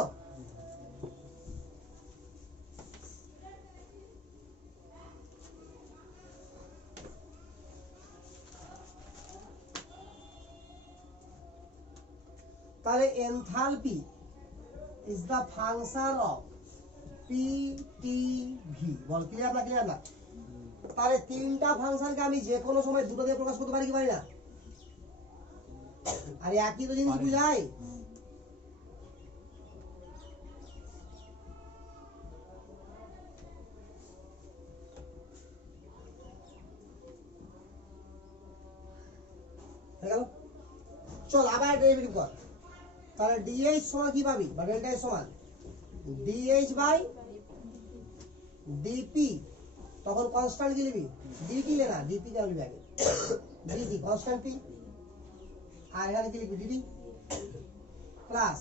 তাহলে enthalpy is the function of P T V, ball clear না ক্লিয়ার না? তাহলে তিনটা ফাংশনকে আমি যে কোনো সময় দুটো দিয়ে প্রকাশ করতে পারি কি পারি না? আরে একই তো জিনিস বুঝাই। হয়ে গেল, চল আবার ডেরিভেটিভ কর। তাহলে ডিএইচ সমান কি পাবি, বা ডেল্টা এর সমান ডিএইচ বাই ডিপি, তখন কনস্ট্যান্ট কি লিখবি, ডিটি লে না, ডিপি কেন লিখবি আগে, ডিটি কনস্ট্যান্ট পি, আর এখানে কি লিখবি D D plus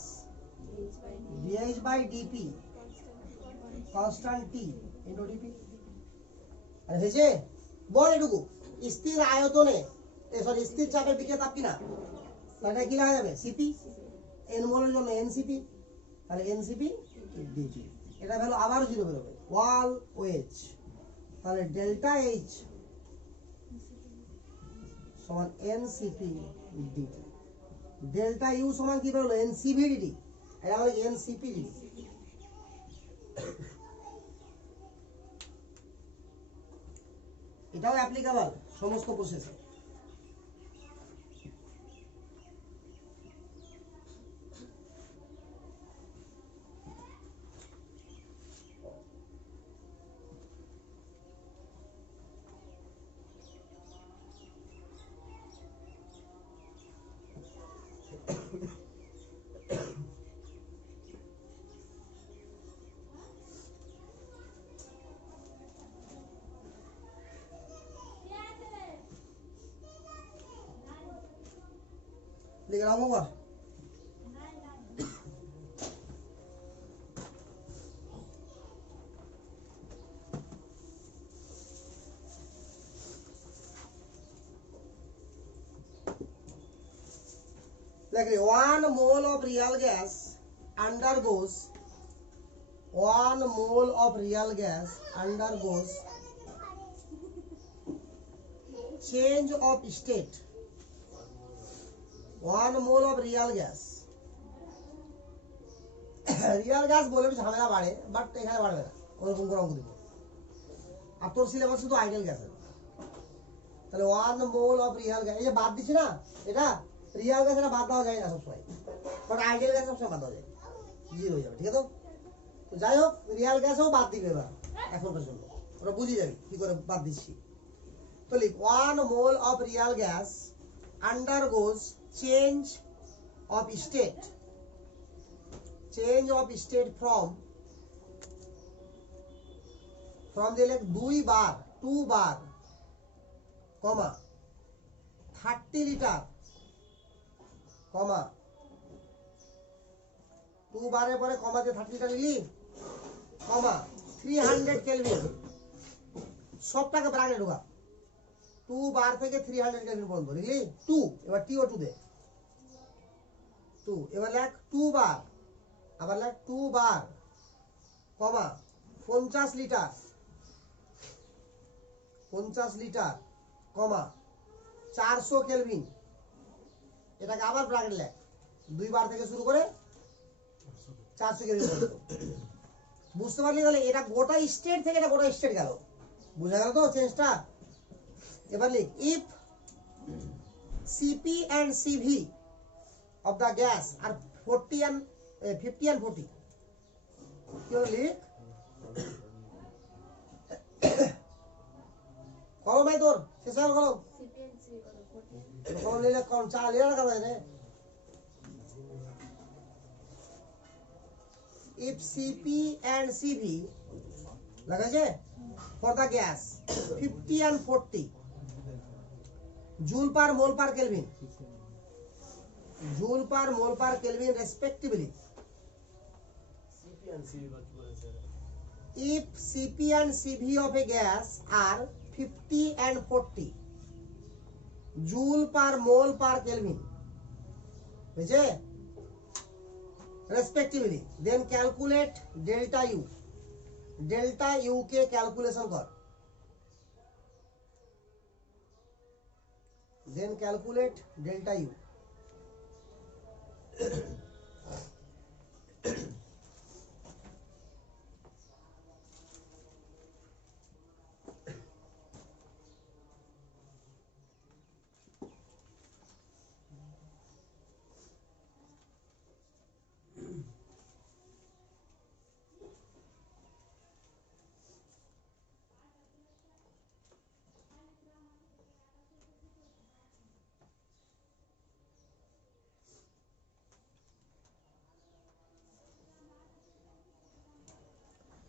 D H by D P constant T into D P. আরে হয়েছে, বল এটুকু স্থির আয়তনে, সরি স্থির চাপে বিক্রিয়া তাপ কিনা, তাহলে কি লেখা যাবে সিপি, এন মোলের জন্য এনসিপি, তাহলে এনসিপি ডিটি, এটা ভ্যালু আবার 0 বেরোবে, ওয়াল ওএইচ, তাহলে ডেল্টা এইচ সমান এনসিপি ডিটি, ডেল্টা ইউ সমান কি বেরোলো এনসিভি ডিটি, এটা মানে এনসিপি ডিটি। এটাও অ্যাপ্লিকেবল সমস্ত প্রসেসে। লিখে রাখবো কর, like 1 mole of real gas undergoes 1 mole of real gas undergoes change of state, 1 mole of real gas Real gas বলে ঝামেলা বাড়ে, বাট এখানে বাড়বে না, ওরকম করে অঙ্ক দিব, আর তোর সিলেবাস শুধু আইডিয়াল গ্যাসের। তাহলে 1 মোল অফ রিয়াল গ্যাস, এই যে বাদ দিছি না, এটা রিয়াল গ্যাস, এটা বাদ দেওয়া যায় না সবসময়, বাট আইডিয়াল গ্যাস সবসময় বাদ দেওয়া যায়, 0 হয়ে যাবে, ঠিক আছে? তো যাই হোক, রিয়াল গ্যাসও বাদ দিবে এবার এখনকার জন্য, ওরা বুঝে যাবে কি করে বাদ দিচ্ছি। তো লিখ 1 mole of Real gas আন্ডারগোজ change of state, change of state from দিলে 2 বার 2 বার কমা 30 লিটার কমা 2 বারের পরে কমা দিয়ে 30 লিটার নিলি কমা 300 কেলভিন, সবটাকে ব্র্যাকেটে ঢোকা, 2 বার থেকে 300 কেলভিন পর্যন্ত লিখলি 2, এবার টিও2 দে 2, এবার লেখ 2 বার, আবার লেখ 2 বার কমা 50 লিটার, 50 লিটার কমা 400 কেলভিন, এটাকে আবার ব্র্যাকেট লেখ, 2 বার থেকে শুরু করে 400 কেলভিন পর্যন্ত। বুঝতে পারলি? তাহলে এটা গোটা স্টেট থেকে এটা গোটা স্টেট গেল, বুঝা গেল তো চেঞ্জটা? এবার লিখ if C P and C V of the gas are 40 and 50 and 40, কি হলো লিখ কলম ভাই তোর শেষ হয়ে কলম, কলম নিলে কলম চা লিয়ে রাখা যায় রে। if CP and CV লাগাইছে for the gas 50 and 40 joule पर मोल पर केल्विन, जूल पर मोल पर kelvin respectively. CP and CV what you sir? If Cp and Cv of a gas are 50 and 40 joule per mole per Kelvin, বুঝছে, respectively, then calculate delta U. delta U के calculation कर, then calculate delta U.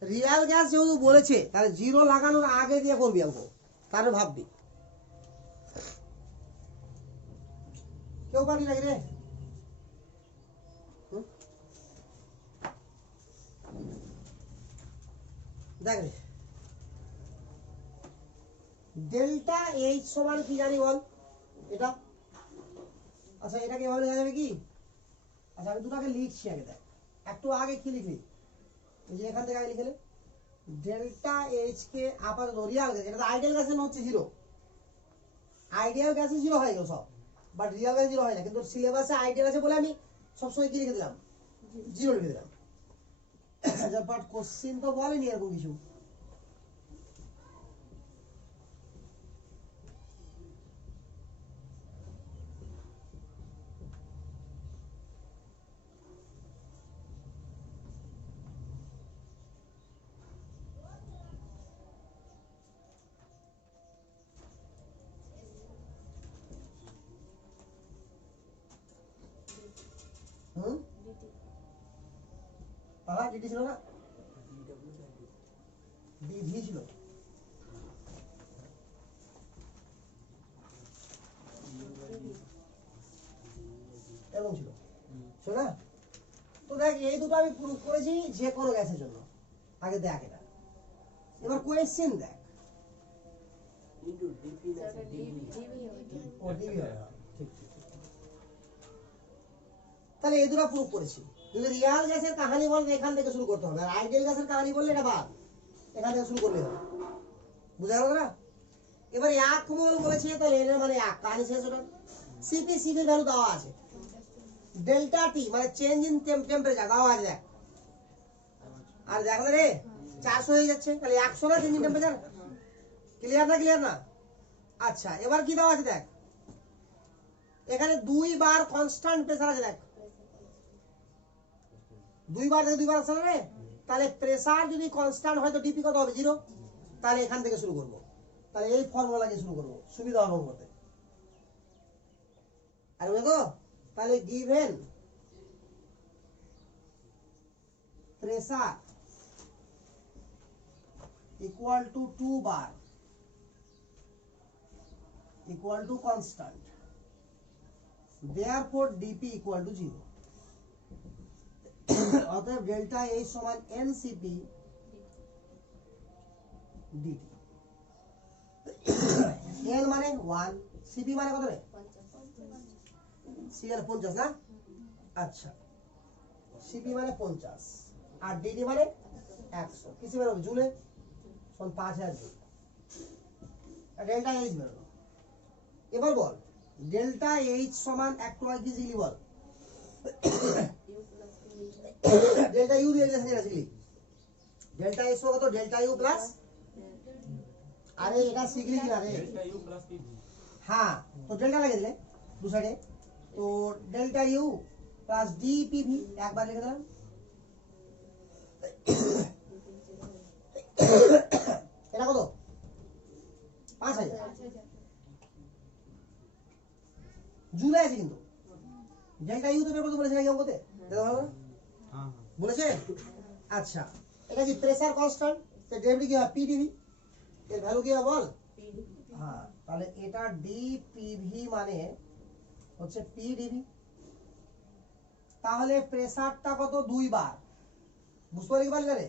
Real gas যেহেতু বলেছে তাহলে zero লাগানোর আগে দিয়ে করবি অঙ্ক, তারপরে ভাববি। কেউ পারি লাগে রে, দেখ রে, ডেল্টা এইচ সমান কি জানি বল এটা। আচ্ছা এটাকে এভাবে লেখা যাবে কি, আচ্ছা আমি দুটাকে লিখছি আগে, দেখ একটু আগে কি লিখলি, এই যে এখান থেকে আগে লিখলে ডেল্টা এইচ কে আপাতত রিয়াল গ্যাস, এটা তো আইডিয়াল গ্যাসের হচ্ছে জিরো, আইডিয়াল গ্যাসে জিরো হয়ে গেল সব, বাট রিয়াল গ্যাস জিরো হয় না, কিন্তু সিলেবাসে আইডিয়াল আছে বলে আমি সবসময় কি লিখে দিলাম, জিরো লিখে দিলাম। বাট কোশ্চিন তো বলেনি এরকম কিছু। পালা ডিটি ছিল না, ডিভি ছিল, এরকম ছিল শোনা। তো দেখ এই দুটো আমি প্রুফ করেছি যে কোনো গ্যাসের জন্য, আগে দেখ এটা। এবার কোয়েশ্চেন দেখ, Into DP na sir, DB. ও ডিবি হবে, ঠিক ঠিক। তাহলে এই দুটো প্রুফ করেছি। যদি রিয়াল গ্যাসের কাহিনী বলতে এখান থেকে শুরু করতে হবে, আর আইডিয়াল গ্যাসের কাহিনী বললে এটা বাদ, এখান থেকে শুরু করলে হবে, বুঝা গেল না? এবার এক মোল বলেছে তাহলে এর মানে এক, কাহিনী শেষ ওটা। সিপি সিপির ভ্যালু দেওয়া আছে, ডেল্টা টি মানে চেঞ্জ ইন টেম্পারেচার দেওয়া আছে, দেখ আর দেখ রে 400 হয়ে যাচ্ছে, তাহলে 100 না চেঞ্জ ইন টেম্পারেচার, ক্লিয়ার না ক্লিয়ার না? আচ্ছা এবার কি দেওয়া আছে দেখ, এখানে দুইবার কনস্ট্যান্ট প্রেসার আছে, দেখ দুইবার থেকে দুইবার আসছে না রে, তাহলে প্রেসার যদি কনস্ট্যান্ট হয় তো ডিপি কত হবে, জিরো। তাহলে এখান থেকে শুরু করব, তাহলে এই ফর্মুলা দিয়ে শুরু করব, সুবিধা হবে করতে। আর দেখো তাহলে given pressure equal to 2 bar equal to constant, therefore dp equal to 0. অতএব ডেল্টা এইচ সমান ncp dt। l মানে 1, cp মানে কত রে, cl 50 না, আচ্ছা cp মানে 50 আর dt মানে 100, কিসে বেরোবে, জুলে, সমান 5000 জুল, ডেল্টা এইচ বেরোলো। এবার বল ডেল্টা এইচ সমান একটু আগে কি শিখলি বল, ডেল্টা ইউ দিয়ে দিলে শিখলি, ডেল্টা এইচ কত, ডেল্টা ইউ প্লাস, আরে এটা শিখলি কি না রে, Delta U plus PV. হ্যাঁ তো ডেল্টা লাগিয়ে দিলে দু সাইডে, তো ডেল্টা ইউ প্লাস ডিপিভি একবার লিখে দিলাম। এটা কত, 5000 জুলে আছে কিন্তু, ডেল্টা ইউ তো পেপার তো বলেছে নাকি অঙ্কতে, দেখো ভালো না? हाँ বলেছে। আচ্ছা এটা কি প্রেসার কনস্ট্যান্ট, তো ডেভিডি কি হয় পিডিভি, এর ভ্যালু কি হবে বল, হ্যাঁ তাহলে এটা ডিপিভি মানে হচ্ছে পিডিভি। তাহলে প্রেসারটা কত 2 বার, বুঝতে পারলি কি পারলি না রে?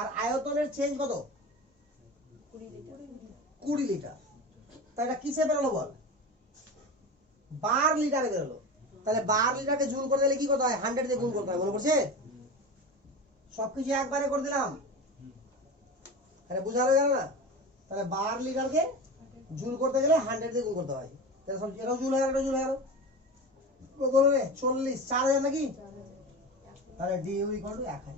আর আয়তনের চেঞ্জ কত 20 লিটার। তাহলে এটা কিসে বেরোলো বল, বার লিটারে বেরোলো। তাহলে বার লিটারকে জুল করতে গেলে কি করতে হয়, 100 দিয়ে গুণ করতে হয়, মনে পড়ছে? সবকিছু একবারে করে দিলাম, তাহলে বুঝানো গেল না? তাহলে বার লিটারকে জুল করতে গেলে 100 দিয়ে গুণ করতে হয়। তাহলে সব এটাও জুল হয়ে গেল, এটাও জুল হয়ে গেল। বলো রে 40 4000 নাকি? তাহলে ডি ইউ ইকুয়াল টু 1000।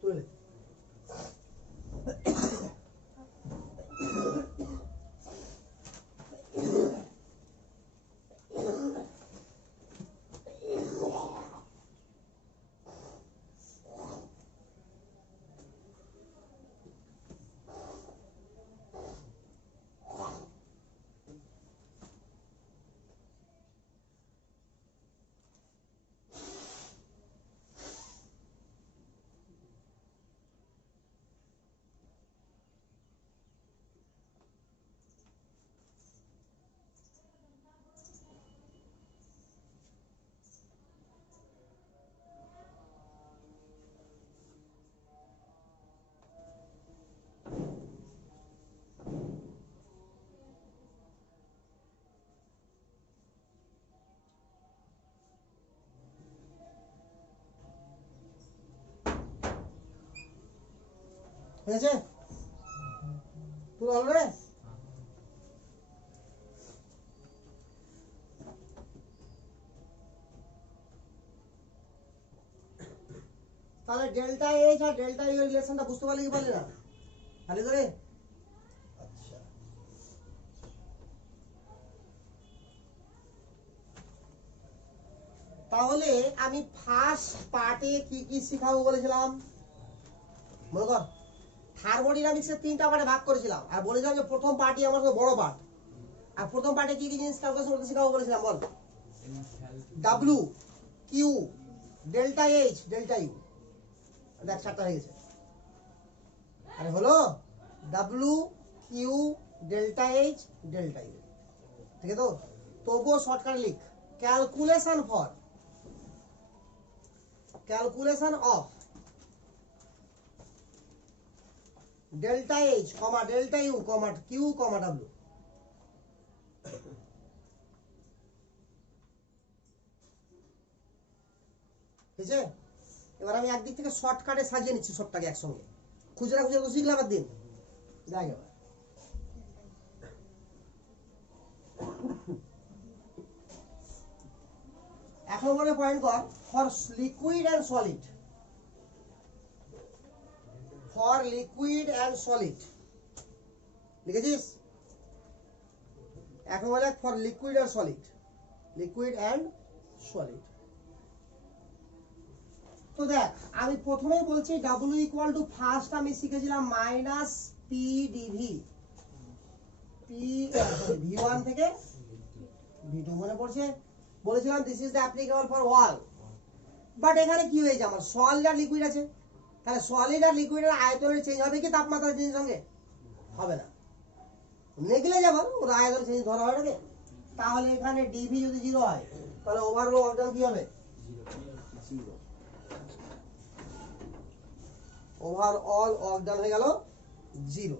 তুলে হয়েছে? তুই হল রে? তাহলে delta H R delta U রিলেশনটা বুঝতে পারলি কি পারলি না? খালি করে আচ্ছা, তাহলে আমি ফার্স্ট পার্টে কি কি শিখাবো বলেছিলাম মনে কর? থার্মোডাইনামিক্সের 3টা পার্টে ভাগ করেছিলাম আর বলেছিলাম যে প্রথম পার্টই আমার কাছে বড় পার্ট। আর প্রথম পার্টে কি কি জিনিস ক্যালকুলেশন করতে শিখাবো বলেছিলাম বল? W, Q, delta H, delta U. দেখ 4টা হয়ে গেছে। আরে হলো W, Q, delta H, delta U, ঠিক আছে? তো তবুও শর্টকাট লিখ, calculation of delta H comma delta U comma Q comma W. ঠিক আছে? এবার আমি একদিক থেকে শর্টকাটে সাজিয়ে নিচ্ছি সবটাকে একসঙ্গে, খুচরা খুচরা তো শিখলাম একদিন। দেখ এবার এক নম্বরে পয়েন্ট কর, for liquid and solid. For liquid and solid লিখেছিস? এক নম্বরে for liquid and solid, liquid and solid. তো দেখ আমি প্রথমেই বলছি ডাব্লিউ ইকুয়াল টু ফার্স্ট আমি শিখেছিলাম মাইনাস পি ডিভি, ভি1 থেকে ভি2 মনে পড়ছে? বলেছিলাম this is the applicable for all. But এখানে কি হয়েছে, আমার সলিড আর লিকুইড আছে, তাহলে সলিড আর লিকুইডের আয়তনের চেঞ্জ হবে কি তাপমাত্রার চেঞ্জ সঙ্গে? হবে না, নেগলে যাবার ওর আয়তন চেঞ্জ ধরা হয় নাকি? তাহলে এখানে ডিভি যদি 0 হয় তাহলে ওভারঅল ওয়ার্ক ডান কি হবে? ওভারঅল ওয়ার্ক ডান হয়ে গেল 0।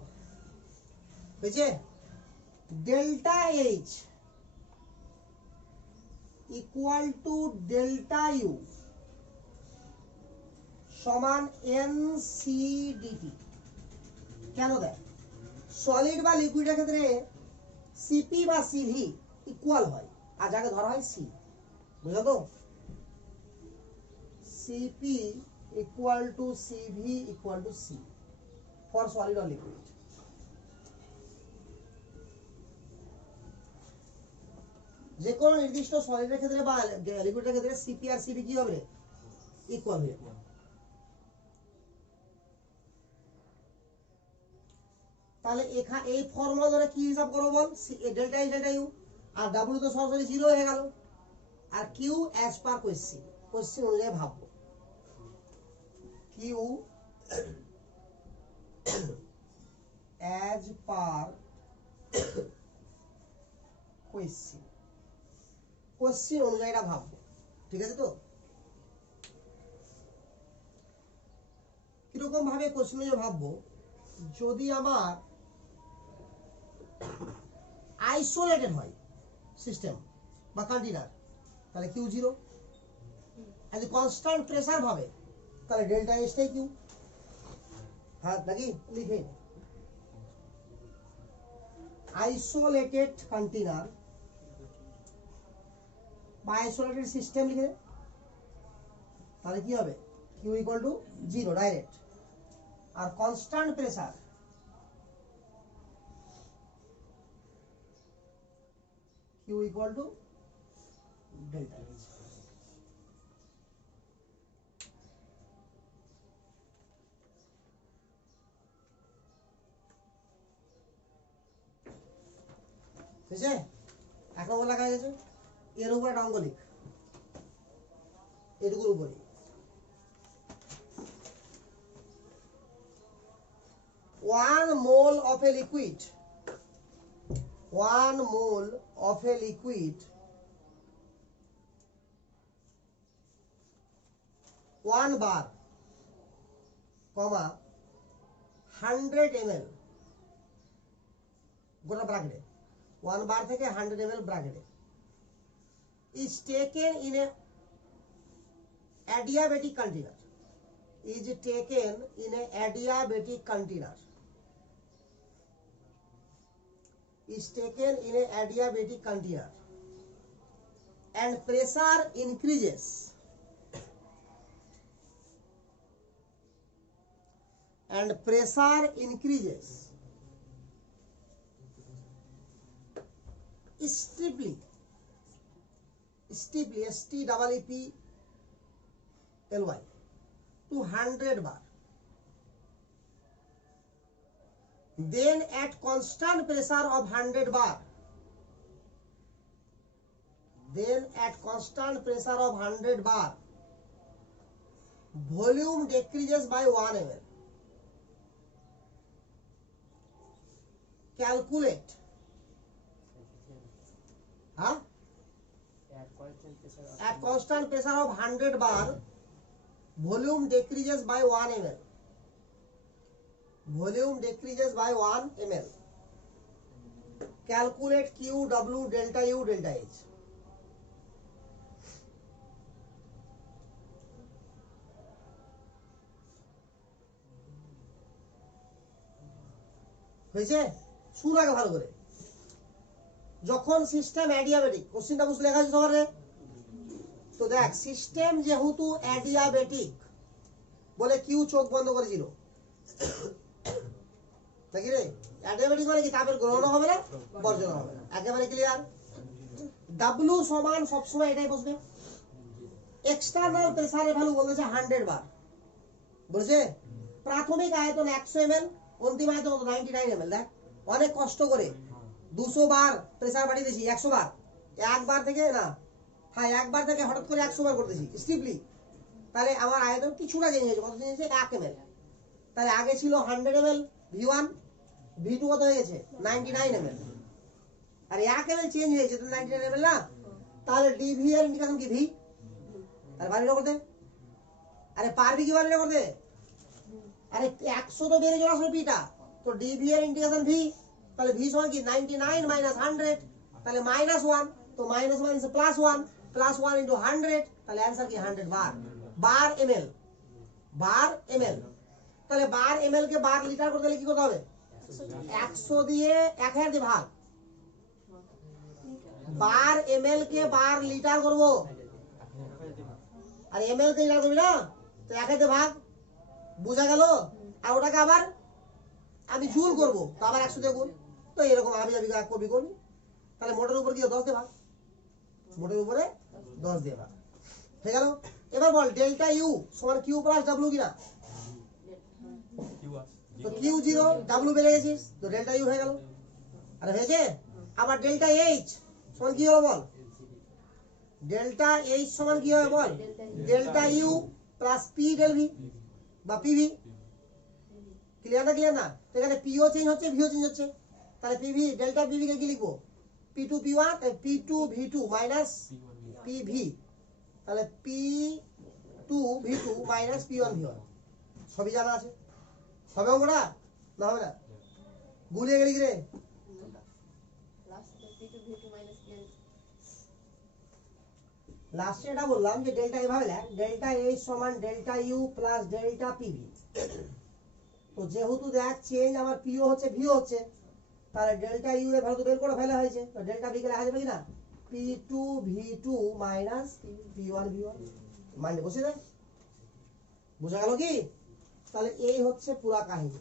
হয়েছে? Delta H equal to delta U সমান এনসিডিটি। কেন দেখ, সলিড বা লিকুইডের ক্ষেত্রে সিপি বা সিভি ইকুয়াল হয় আর যাকে ধরা হয় সি, বুঝলো তো? C P equal to C V equal to C for solid or liquid. যে কোনো নির্দিষ্ট সলিডের ক্ষেত্রে বা লিকুইডের ক্ষেত্রে সিপি আর সিভি কি হবে? ইকুয়াল হবে। তাহলে এখানে এই ফর্মুলা ধরে কি হিসাব করব বল? Delta H delta you, R W তো সরাসরি 0 হয়ে গেল, আর কিউ অ্যাজ পার কোয়েশ্চেন অনুযায়ী ভাববো। কিউ as per question অনুযায়ী এটা ভাববো, ঠিক আছে? তো কিরকম ভাবে কোশ্চেন অনুযায়ী ভাববো, যদি আমার আইসোলেটেড হয় সিস্টেম বা কন্টেইনার তাহলে কিউ জিরো, আর যদি কনস্ট্যান্ট প্রেসার ভাবে তাহলে ডেল্টা এসটাই কিউ। হ্যাঁ নাকি লিখে আইসোলেটেড কন্টেইনার বা আইসোলেটেড সিস্টেম লিখে তাহলে কি হবে, Q equal to zero direct, আর constant pressure Q equal to delta H. ঠিক আছে, এখন বলা কাজ আছে এর উপর একটা অঙ্ক লিখ, এটুকুর উপরে 1 mole of a liquid, 1 mole of a liquid, 1 bar, comma 100 ml, গোটা ব্র্যাকেটে 1 bar থেকে 100 ml ব্র্যাকেটে, is taken in a adiabatic container, is taken in a adiabatic container, is taken in a adiabatic container, and pressure increases, and pressure increases steeply, steeply, STEEPLY, to 100 bar. Then at constant pressure of 100 bar, then at constant pressure of 100 bar, volume decreases by 1 ml. Calculate. Huh? At constant pressure of 100 bar, volume decreases by 1 ml. Volume decreases by 1 ml. Calculate Q, W, delta U, delta H. হয়েছে? শুরু আগে ভালো করে, যখন system adiabatic, কোশ্চেনটা বুঝলে লেখা আছে সবার? তো দেখ, সিস্টেম যেহেতু অ্যাডিয়াবেটিক বলে কিউ চোখ বন্ধ করেছিল নাকি রে? অ্যাডিয়াবেটিক মানে কি, তাপের গ্রহণ হবে না, বর্জন হবে না, একেবারে ক্লিয়ার। ডাব্লু সমান সবসময় এটাই বসবে। এক্সটার্নাল প্রেসারের ভ্যালু বলেছে 100 বার, বুঝছে? প্রাথমিক আয়তন 100 ml, অন্তিম আয়তন 99 ml। দেখ অনেক কষ্ট করে 200 বার প্রেসার বাড়িয়ে দিয়েছি, 100 বার, একবার থেকে না, হ্যাঁ একবার থেকে হঠাৎ করে 100 বার করতেছি স্টিপলি, তাহলে আমার আয়তন কিছুটা চেঞ্জ হয়েছে। কত চেঞ্জ হয়েছে? 1 ml। তাহলে আগে ছিল 100 ml V1, V2 কত হয়ে গেছে? 99 ml। আর 1 ml চেঞ্জ হয়েছে তো 99 ml না, তাহলে DV এর ইন্ডিকেশন কি? V। আর বাড়িটা করতে, আরে পারবি কি বাড়িটা করতে? আরে 100 তো বেড়ে চলে আসলো পিটা, তো DV এর ইন্ডিকেশন V, তাহলে V সমান কি? 99 মাইনাস 100, তাহলে -1, তো -1 is +1, +1 into 100, তাহলে आंसर কি? 100 বার, বার ml, বার ml। তাহলে বার ml কে বার লিটার করতে হলে কি করতে হবে? 100 দিয়ে 1000 দিয়ে ভাগ, বার ml কে বার লিটার করব, আর ml কে লিটার করবি না, তো 1000 দিয়ে ভাগ, বুঝা গেল? আর ওটাকে আবার আমি জুল করব, তো আবার 100 দিয়ে গুণ, তো এরকম আমি করবি। তাহলে মোটের উপর কি 10 দিয়ে ভাগ, মোটের উপরে 10 দিয়ে ভাগ হয়ে গেল। এবার বল ডেল্টা ইউ সমান কিউ প্লাস ডাব্লিউ কিনা? তো কিউ জিরো, ডাব্লিউ বেড়ে গেছিস, তো ডেল্টা ইউ হয়ে গেল। আর হয়েছে? আবার ডেল্টা এইচ সমান কি হবে বল? ডেল্টা এইচ সমান কি হবে বল? Delta U plus P del V বা পিভি, ক্লিয়ার না? তো এখানে পিও চেঞ্জ হচ্ছে, ভিও চেঞ্জ হচ্ছে, তাহলে পিভি ডেল্টা পিভি কে কি লিখবো? P2 P1 P2 V2 minus PV, তাহলে P2 V2 minus P1 V1 সবই জানা আছে। হবে অঙ্কটা না হবে না? গুলিয়ে গেলি রে। লাস্টে এটা বললাম যে ডেল্টা এভাবে লেখ, ডেল্টা এইচ সমান delta U plus delta PV. তো যেহেতু দেখ চেঞ্জ আমার পিও হচ্ছে ভিও হচ্ছে, তাহলে ডেল্টা ইউ এর ভ্যালু তো বের করে ফেলা হয়েছে, তো ডেল্টা ভি কে লেখা যাবে কি না? P2 V2 minus P1 V1 মানে বসে দেয়। বোঝা গেল কি? তাহলে এই হচ্ছে পুরা কাহিনী।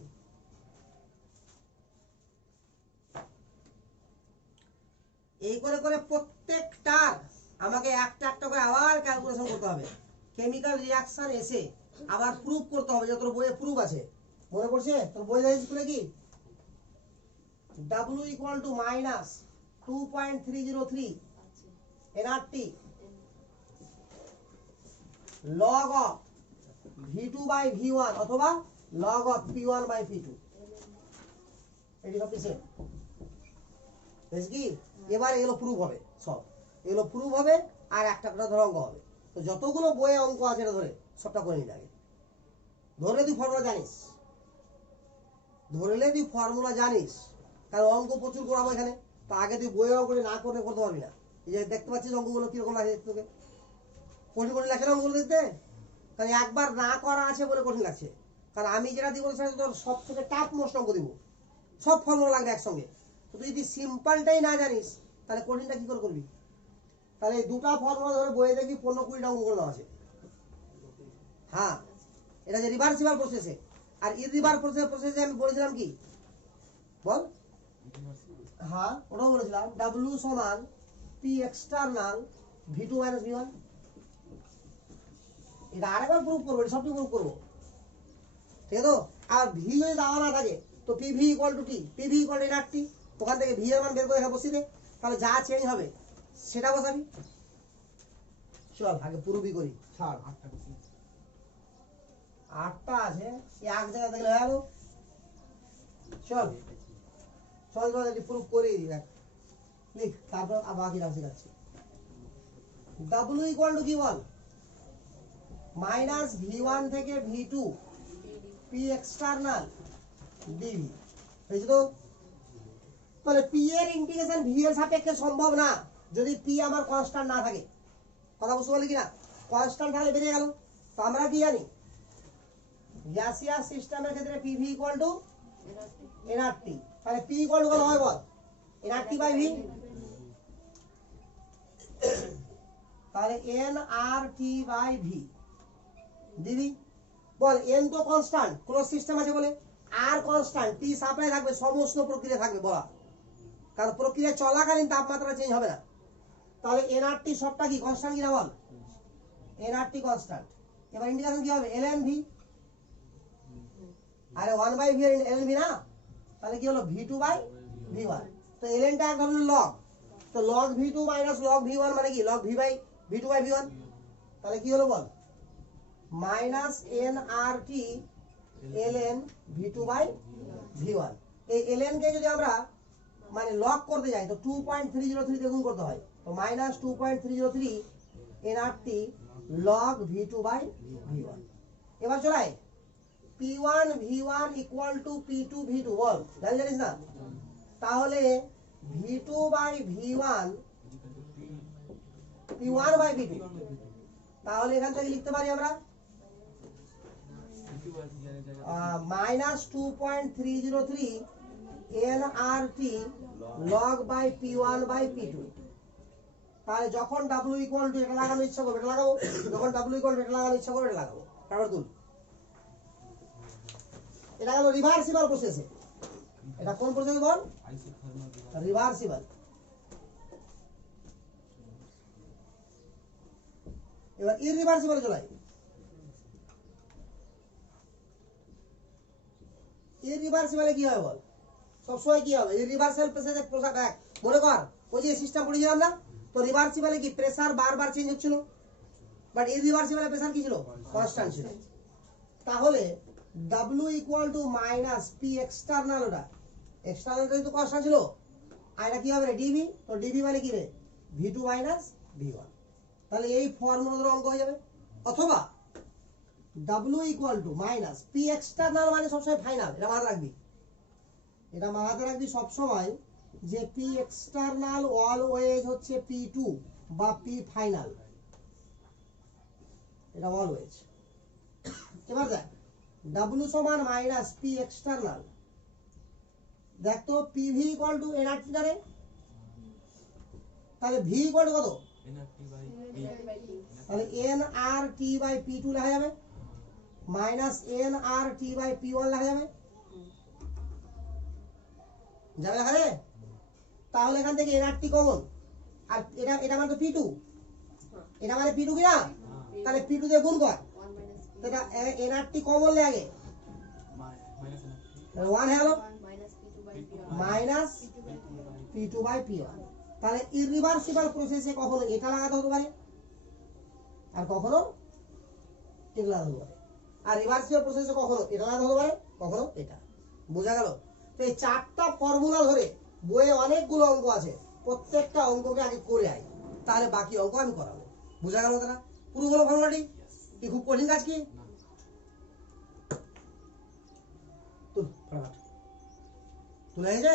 এই করে করে প্রত্যেকটার আমাকে একটা একটা করে আবার ক্যালকুলেশন করতে হবে। কেমিক্যাল রিঅ্যাকশন এসে আবার প্রুফ করতে হবে, যে তোর বইয়ে প্রুফ আছে। মনে পড়ছে তোর বই দেখে স্কুলে কি W equal to minus 2.303 nRT log of V2 by V1 অথবা log of P1 by P2। এটি সব কিসে বেশ কি? এবার এগুলো প্রুফ হবে, সব এগুলো প্রুফ হবে, আর একটা একটা ধরে অঙ্ক হবে। তো যতগুলো বইয়ে অঙ্ক আছে এটা ধরে সবটা করে নিতে আগে। ধরলে তুই ফর্মুলা জানিস, কারণ অঙ্ক প্রচুর করাবো এখানে। তো আগে তুই বইয়ে অঙ্ক না করতে পারবি না। এই যে দেখতে পাচ্ছিস অঙ্কগুলো কিরকম লাগে তোকে, কঠিন কঠিন লাগছে না অঙ্কগুলো দেখতে? কারণ একবার না করা আছে বলে কঠিন লাগছে। কারণ আমি যেটা দিব সেটা তোর সব থেকে টাফ মোস্ট অঙ্ক দিব, সব ফর্মুলা লাগবে একসঙ্গে। তো তুই যদি সিম্পলটাই না জানিস তাহলে কঠিনটা কি করে করবি? তাহলে দুটা ফর্মুলা ধরে বইয়ে দেখবি 15-20টা অঙ্ক করে দেওয়া আছে। হ্যাঁ, এটা যে রিভার্সিবল প্রসেসে, আর ইরিভার্সিবল প্রসেসে আমি বলেছিলাম কি বল? হ্যাঁ, ওটাও বলেছিলাম W সমান P external V2 minus V1। এটা আরেকবার প্রুফ করবো, এটা সবটি প্রুফ করবো, ঠিক আছে? তো আর ভি যদি দেওয়া না থাকে তো PV ইকুয়াল টু কি? PV equal to nRT। ওখান থেকে ভি এর মান বের করে এখানে বসিয়ে দে, তাহলে যা চেঞ্জ হবে সেটা বসাবি। চল আগে প্রুফই করি, ছাড়। 8টা আছে, এক জায়গা থেকে হয়ে গেল। চল চল চল এটি প্রুফ করেই দিই, দেখ লিখ, তারপর বাকি রাশি শিখাচ্ছি। W ইকুয়াল টু কি বল? মাইনাস V1 থেকে V2 P এক্সটার্নাল ডিভি হয়েছে তো? তাহলে P এর ইন্টিগ্রেশন V এর সাপেক্ষে সম্ভব না যদি P আমার কনস্ট্যান্ট না থাকে। কথা বুঝতে পারলি কিনা? কনস্ট্যান্ট থাকলে বেরিয়ে গেল। তো আমরা কি জানি? গ্যাসিয়াস সিস্টেমের ক্ষেত্রে PV ইকুয়াল টু nRT। তাহলে P ইকুয়াল টু কত হয় বল? nRT by V। তাহলে nRT বাই V দিবি। বল n তো কনস্ট্যান্ট, ক্লোজ সিস্টেম আছে বলে, আর কনস্ট্যান্ট T সাপ্লাই থাকবে, সমস্ত প্রক্রিয়া থাকবে বলা, কারণ প্রক্রিয়া চলাকালীন তাপমাত্রা চেঞ্জ হবে না। তাহলে nRT সবটা কি কনস্ট্যান্ট কিনা বল? nRT constant. এবার ইন্টিগ্রেশন কি হবে? ln V। আরে 1 বাই V এর ln V না, তাহলে কি হলো? V2 by V1। তো ln টা এক ধরনের লগ, তো log V2 minus log V1 মানে কি? log V by V2 by V1। তাহলে কি হলো বল? Minus nRT ln V2 by V1। এই ln কে যদি আমরা মানে লগ করতে যাই তো 2.303 দিয়ে গুণ করতে হয়, তো minus 2.303 nRT log V2 by V1। এবার চলাই P1 V1 equal to P2 V2 বল, জানিস না? তাহলে V2 by V1 P1 by V2, তাহলে এখান থেকে লিখতে পারি আমরা minus 2.303 nRT log by P1 by P2। তাহলে যখন W ইকুয়াল টু এটা লাগানোর ইচ্ছা করবে এটা লাগাবো, যখন W ইকুয়াল টু এটা লাগানোর ইচ্ছা করবে এটা লাগাবো। তারপর তুল, এটা গেল রিভার্সিবল প্রসেসে। এটা কোন প্রসেস বল? রিভার্সিবল। এবার ইররিভার্সিবল চলাই। ইররিভার্সিবলে কি হবে বল? সবসময় কি হবে? ইররিভার্সিবল প্রসেসে প্রসার এক মনে কর ওই যে সিস্টেম পড়েছিলাম না, তো রিভার্সিবলে কি প্রেসার বারবার চেঞ্জ হচ্ছিল, বাট ইররিভার্সিবলে প্রেসার কি ছিল? কনস্ট্যান্ট ছিল। তাহলে W equal to minus P external, ওটা এক্সটার্নালটাই তো কষ্ট ছিল, আর এটা কি হবে রে ডিবি, তো ডিবি মানে কি রে V2 মাইনাস V1, তাহলে এই ফর্মুলার অঙ্ক হয়ে যাবে। অথবা W equal to minus P external মানে সবসময় ফাইনাল, এটা মাথায় রাখবি, এটা মাথায় রাখবি সবসময় যে পি এক্সটার্নাল অলওয়েজ হচ্ছে P2 বা পি ফাইনাল, এটা অলওয়েজ। এবার দেখ W সমান মাইনাস পি এক্সটার্নাল, দেখ তো PV ইকুয়াল টু nRT জানে, তাহলে V ইকুয়াল টু কত, তাহলে nRT বাই P2 লেখা যাবে মাইনাস nRT বাই P1 লেখা যাবে, যাবে লেখা রে। তাহলে এখান থেকে nRT কমন, আর এটা এটা মানে তো P2, এটা মানে P2 কি না, তাহলে P2 দিয়ে গুণ কর, এটা nRT কমন লে আগে, 1 হয়ে গেল মাইনাস P2 বাই P1, তাহলে ইররিভার্সিবল প্রসেসে কখনো এটা লাগাতে হতে পারে আর কখনো এটা লাগাতে হতে পারে, আর রিভার্সিবল প্রসেসে কখনো এটা লাগাতে হতে পারে কখনো এটা, বোঝা গেল। তো এই চারটা ফর্মুলা ধরে বইয়ে অনেকগুলো অঙ্ক আছে, প্রত্যেকটা অঙ্ককে আগে করে আয়, তাহলে বাকি অঙ্ক আমি করাবো, বোঝা গেল তারা পুরো হলো ফর্মুলাটি, কি খুব কঠিন কাজ কি, তুল ফটাফট তুলে গেছে,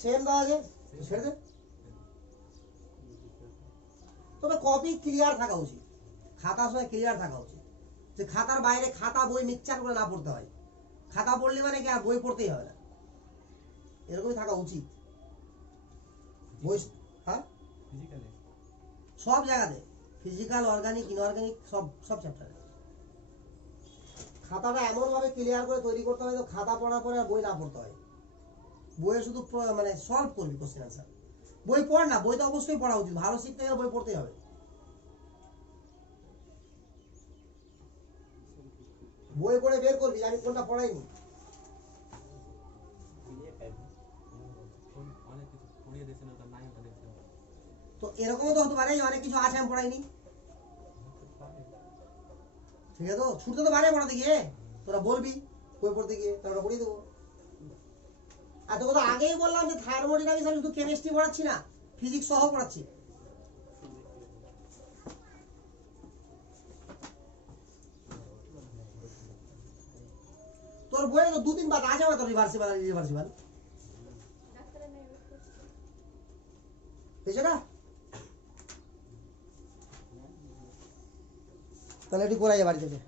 সেম দেওয়া আছে ছেড়ে দে, তবে কপি ক্লিয়ার থাকা উচিত, খাতার সময় ক্লিয়ার থাকা উচিত, যে খাতার বাইরে খাতা বই মিক্সচার করে না পড়তে হয়, খাতা পড়লে মানে কি আর বই পড়তেই হবে না, এরকমই থাকা উচিত বই। হ্যাঁ সব জায়গাতে ফিজিক্যাল অর্গানিক ইনঅর্গানিক সব সব চ্যাপ্টারে খাতাটা এমন ভাবে ক্লিয়ার করে তৈরি করতে হয় তো খাতা পড়ার পরে আর বই না পড়তে হয়, বইয়ে শুধু মানে সলভ করবি কোশ্চেন আনসার, বই পড় না, বই তো অবশ্যই পড়া উচিত, ভালো শিখতে গেলে বই পড়তেই হবে, বই পড়ে বের করবি আমি কোনটা পড়াইনি, তো এরকমও তো হতে পারে অনেক কিছু আছে আমি পড়াইনি, ঠিক আছে, তো ছুটতে তো পারে পড়াতে গিয়ে, তোরা বলবি বই পড়তে গিয়ে তোরা পড়িয়ে দেবো। আর তোকে তো আগেই বললাম যে থার্মোডাইনামিক্স আমি শুধু কেমিস্ট্রি পড়াচ্ছি না, ফিজিক্স সহ পড়াচ্ছি, তোর বইয়ে তো 2-3 বার আছে তোর রিভার্সিবল আর ইরিভার্সিবল, বুঝছো না, তাহলে এটি করাই বাড়ি থেকে।